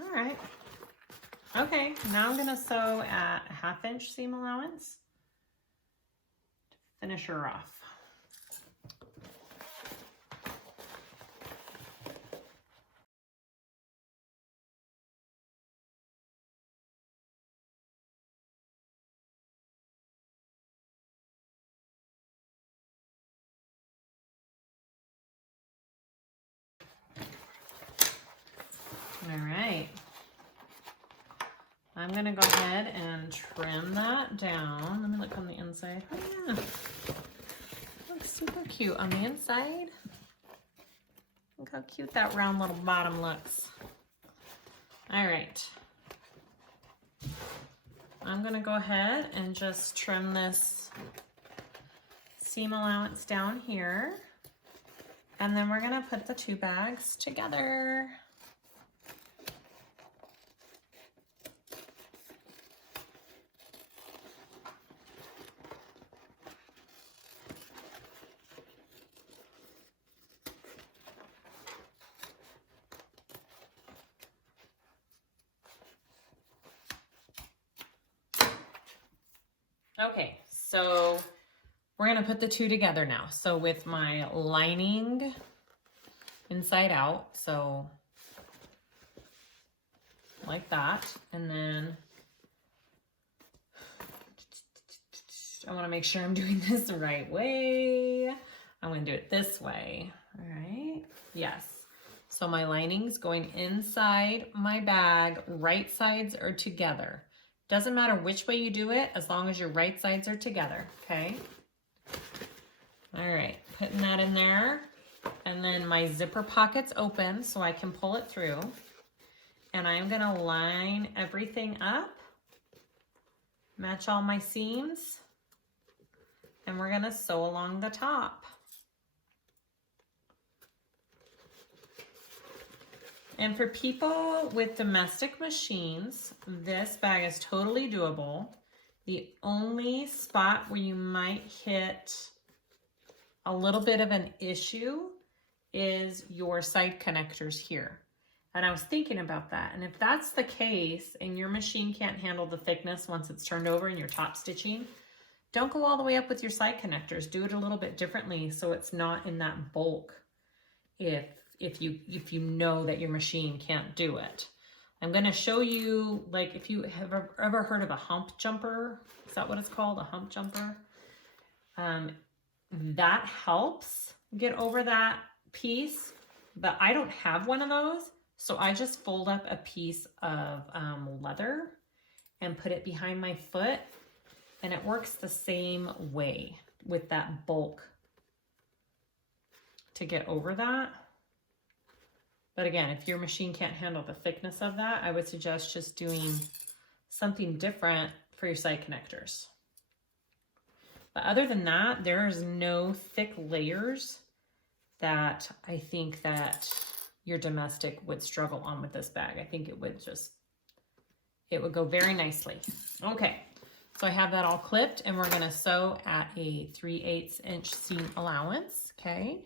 All right. Okay, now I'm gonna sew at a 1/2 inch seam allowance to finish her off. All right. I'm gonna go ahead and trim that down. Let me look on the inside. Oh yeah, looks super cute on the inside. Look how cute that round little bottom looks. All right. I'm gonna go ahead and just trim this seam allowance down here. And then we're gonna put the 2 bags together. Okay, so we're gonna put the 2 together now. So with my lining inside out, so like that, and then I wanna make sure I'm doing this the right way. I'm gonna do it this way, all right? Yes. So my lining's going inside my bag, right sides are together. Doesn't matter which way you do it, as long as your right sides are together, okay? All right, putting that in there. And then my zipper pocket's open so I can pull it through. And I'm gonna line everything up, match all my seams, and we're gonna sew along the top. And for people with domestic machines, this bag is totally doable. The only spot where you might hit a little bit of an issue is your side connectors here. And I was thinking about that. And if that's the case and your machine can't handle the thickness once it's turned over and you're top stitching, don't go all the way up with your side connectors. Do it a little bit differently so it's not in that bulk if you know that your machine can't do it. I'm gonna show you, like, if you have ever heard of a hump jumper, is that what it's called, a hump jumper? That helps get over that piece, but I don't have one of those, so I just fold up a piece of leather and put it behind my foot, and it works the same way with that bulk to get over that. But again, if your machine can't handle the thickness of that, I would suggest just doing something different for your side connectors. But other than that, there's no thick layers that I think that your domestic would struggle on with this bag. I think it would go very nicely. Okay, so I have that all clipped and we're gonna sew at a 3/8 inch seam allowance, okay?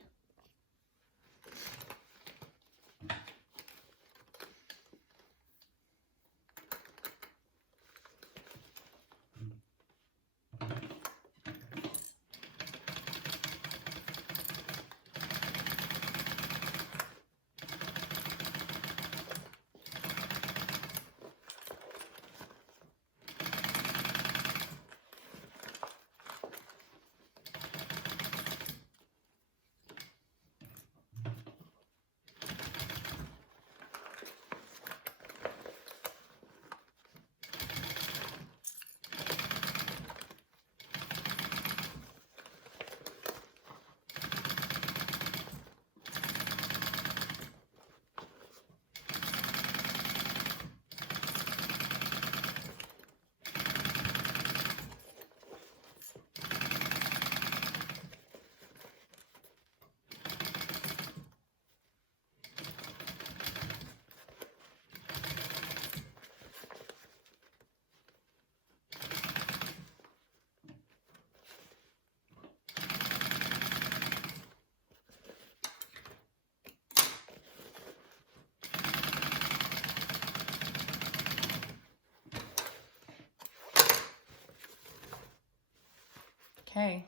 Okay,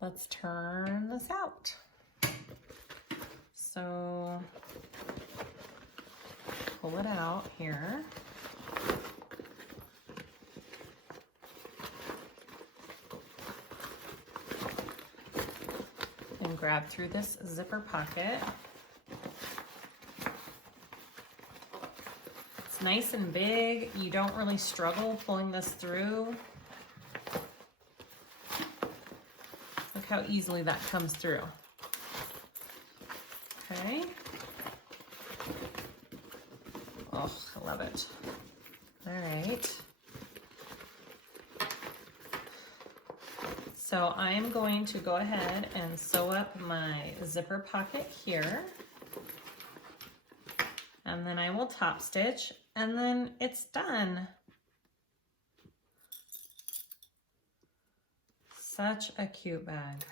let's turn this out. So pull it out here. And grab through this zipper pocket. It's nice and big. You don't really struggle pulling this through. Look how easily that comes through. Okay. Oh, I love it. All right. So I'm going to go ahead and sew up my zipper pocket here. And then I will top stitch, and then it's done. Such a cute bag.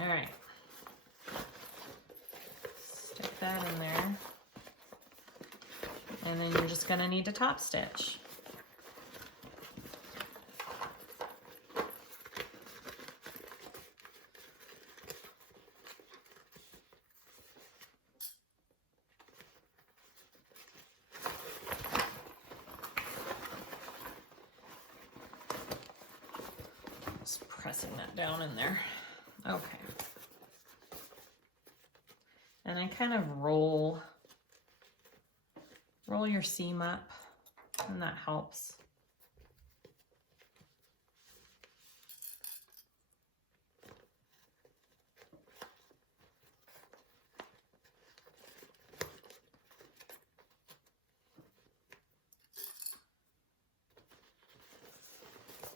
All right, stick that in there, and then you're just gonna need to top stitch. Just pressing that down in there. Okay. And I kind of roll your seam up, and that helps.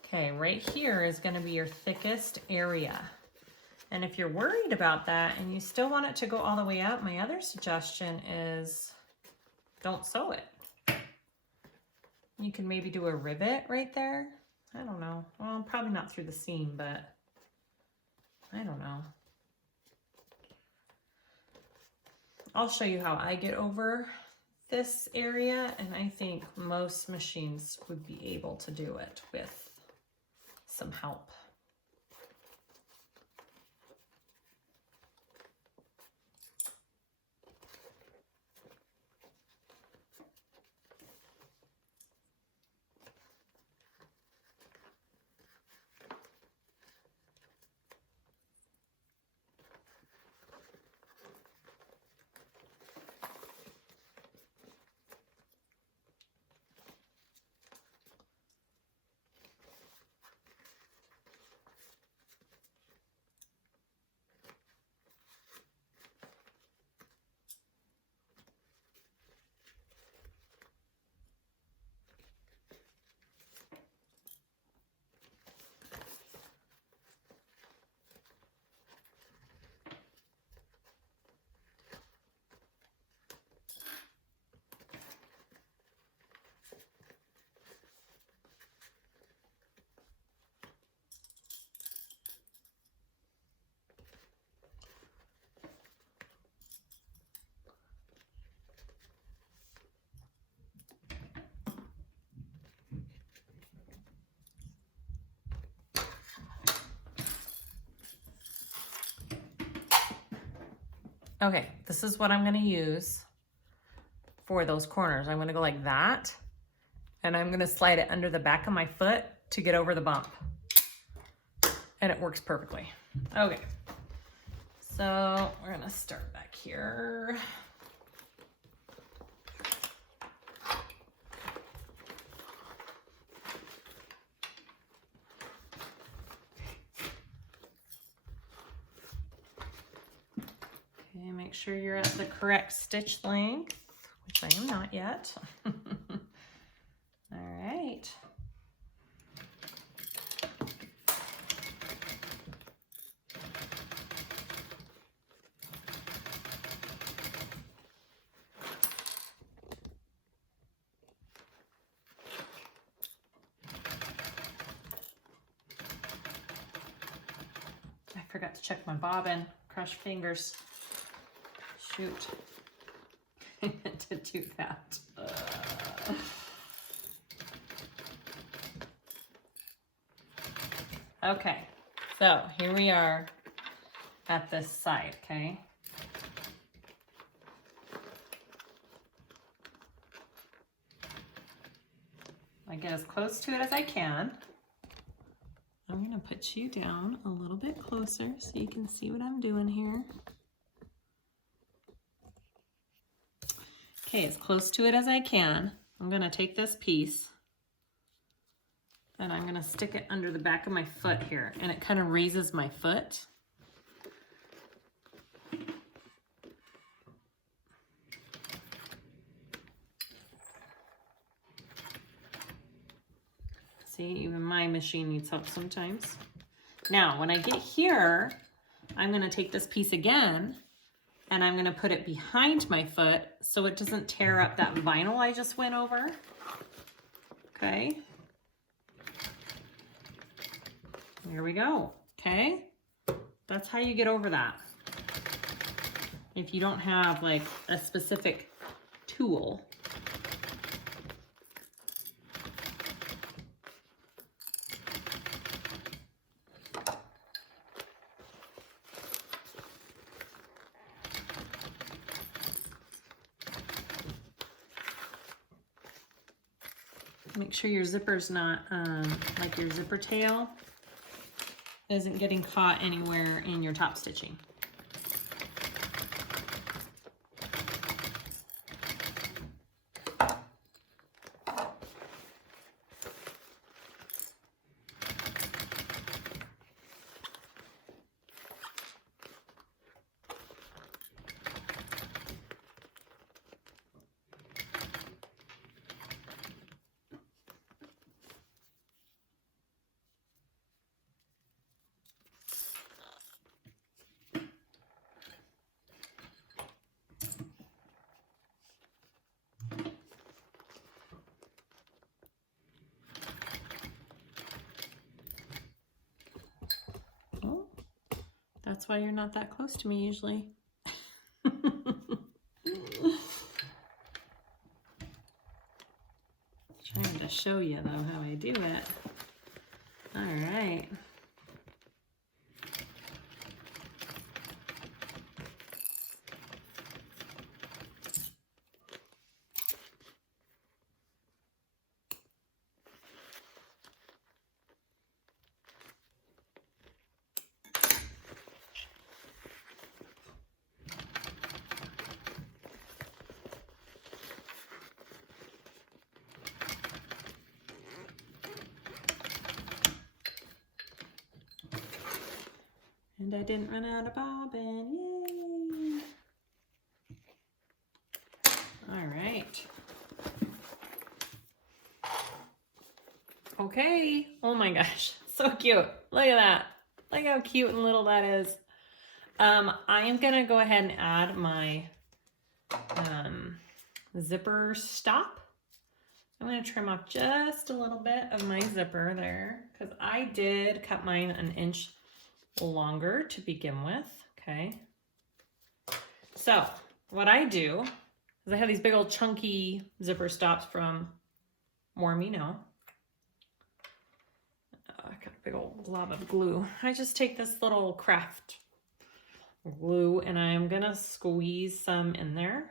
Okay, right here is going to be your thickest area. And if you're worried about that and you still want it to go all the way up, my other suggestion is don't sew it. You can maybe do a rivet right there. I don't know. Well, probably not through the seam, but I don't know. I'll show you how I get over this area, and I think most machines would be able to do it with some help. Okay, this is what I'm gonna use for those corners. I'm gonna go like that, and I'm gonna slide it under the back of my foot to get over the bump. And it works perfectly. Okay, so we're gonna start back here. Okay, make sure you're at the correct stitch length, which I am not yet. All right. I forgot to check my bobbin. Crushed fingers. Shoot. I meant to do that. Okay, so here we are at this side, okay? I get as close to it as I can. I'm gonna put you down a little bit closer so you can see what I'm doing here. Okay, as close to it as I can. I'm gonna take this piece and I'm gonna stick it under the back of my foot here, and it kind of raises my foot. See, even my machine needs help sometimes. Now, when I get here, I'm gonna take this piece again and I'm gonna put it behind my foot so it doesn't tear up that vinyl I just went over. Okay. Here we go, okay? That's how you get over that. If you don't have like a specific tool. Make sure your zipper's not, like your zipper tail isn't getting caught anywhere in your top stitching. That's why you're not that close to me usually. Trying to show you though how I do it. All right. And I didn't run out of bobbin, yay! All right. Okay, oh my gosh, so cute. Look at that. Look how cute and little that is. I am gonna go ahead and add my zipper stop. I'm gonna trim off just a little bit of my zipper there because I did cut mine an inch longer to begin with, okay? So what I do is I have these big old chunky zipper stops from More Me Know. I got a big old glob of glue. I just take this little craft glue, and I'm gonna squeeze some in there.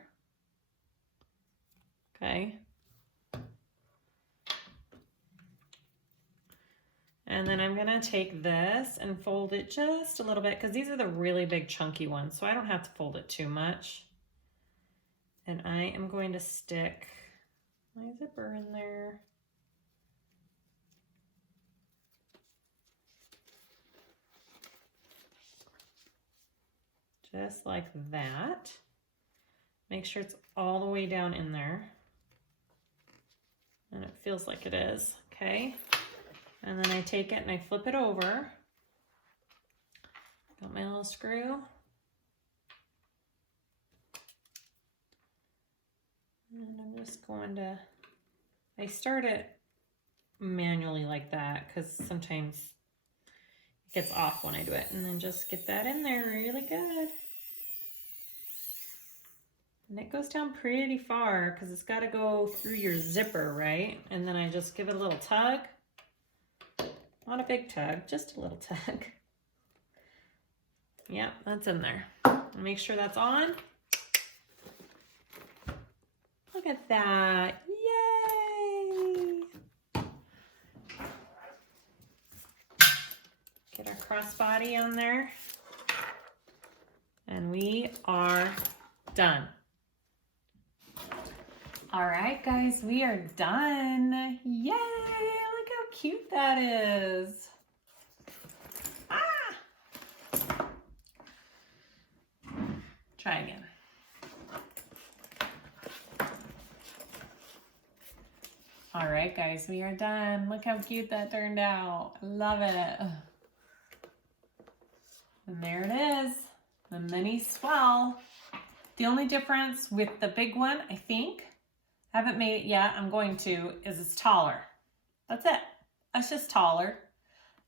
Okay. And then I'm gonna take this and fold it just a little bit, because these are the really big chunky ones, so I don't have to fold it too much. And I am going to stick my zipper in there. Just like that. Make sure it's all the way down in there. And it feels like it is, okay? And then I take it and I flip it over. Got my little screw. And I'm just going to, I start it manually like that because sometimes it gets off when I do it. And then just get that in there really good. And it goes down pretty far because it's got to go through your zipper, right? And then I just give it a little tug. Not a big tug, just a little tug. Yep, that's in there. Make sure that's on. Look at that. Yay! Get our crossbody on there. And we are done. All right, guys, we are done. Yay! Look how cute that is. Ah! Try again. All right, guys, we are done. Look how cute that turned out. I love it. And there it is, the mini Swell. The only difference with the big one, I think, I haven't made it yet, I'm going to, is it's taller. That's it. It's just taller.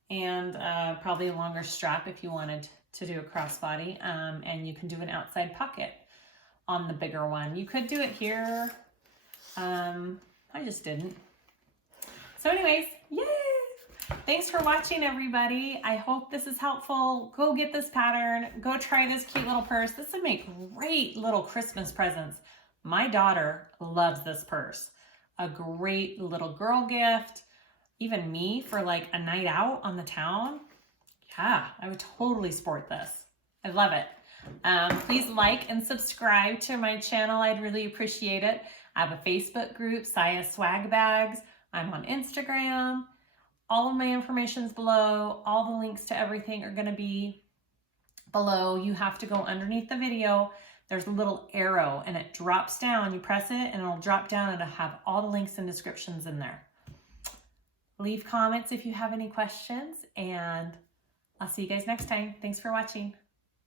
And probably a longer strap if you wanted to do a crossbody. And you can do an outside pocket on the bigger one. You could do it here. I just didn't. So anyways, yay! Thanks for watching, everybody. I hope this is helpful. Go get this pattern. Go try this cute little purse. This would make great little Christmas presents. My daughter loves this purse. A great little girl gift. Even me for like a night out on the town. Yeah, I would totally sport this. I love it. Please like and subscribe to my channel. I'd really appreciate it. I have a Facebook group, siahswagbags. I'm on Instagram. All of my information's below. All the links to everything are gonna be below. You have to go underneath the video. There's a little arrow and it drops down. You press it and it'll drop down and it'll have all the links and descriptions in there. Leave comments if you have any questions, and I'll see you guys next time. Thanks for watching.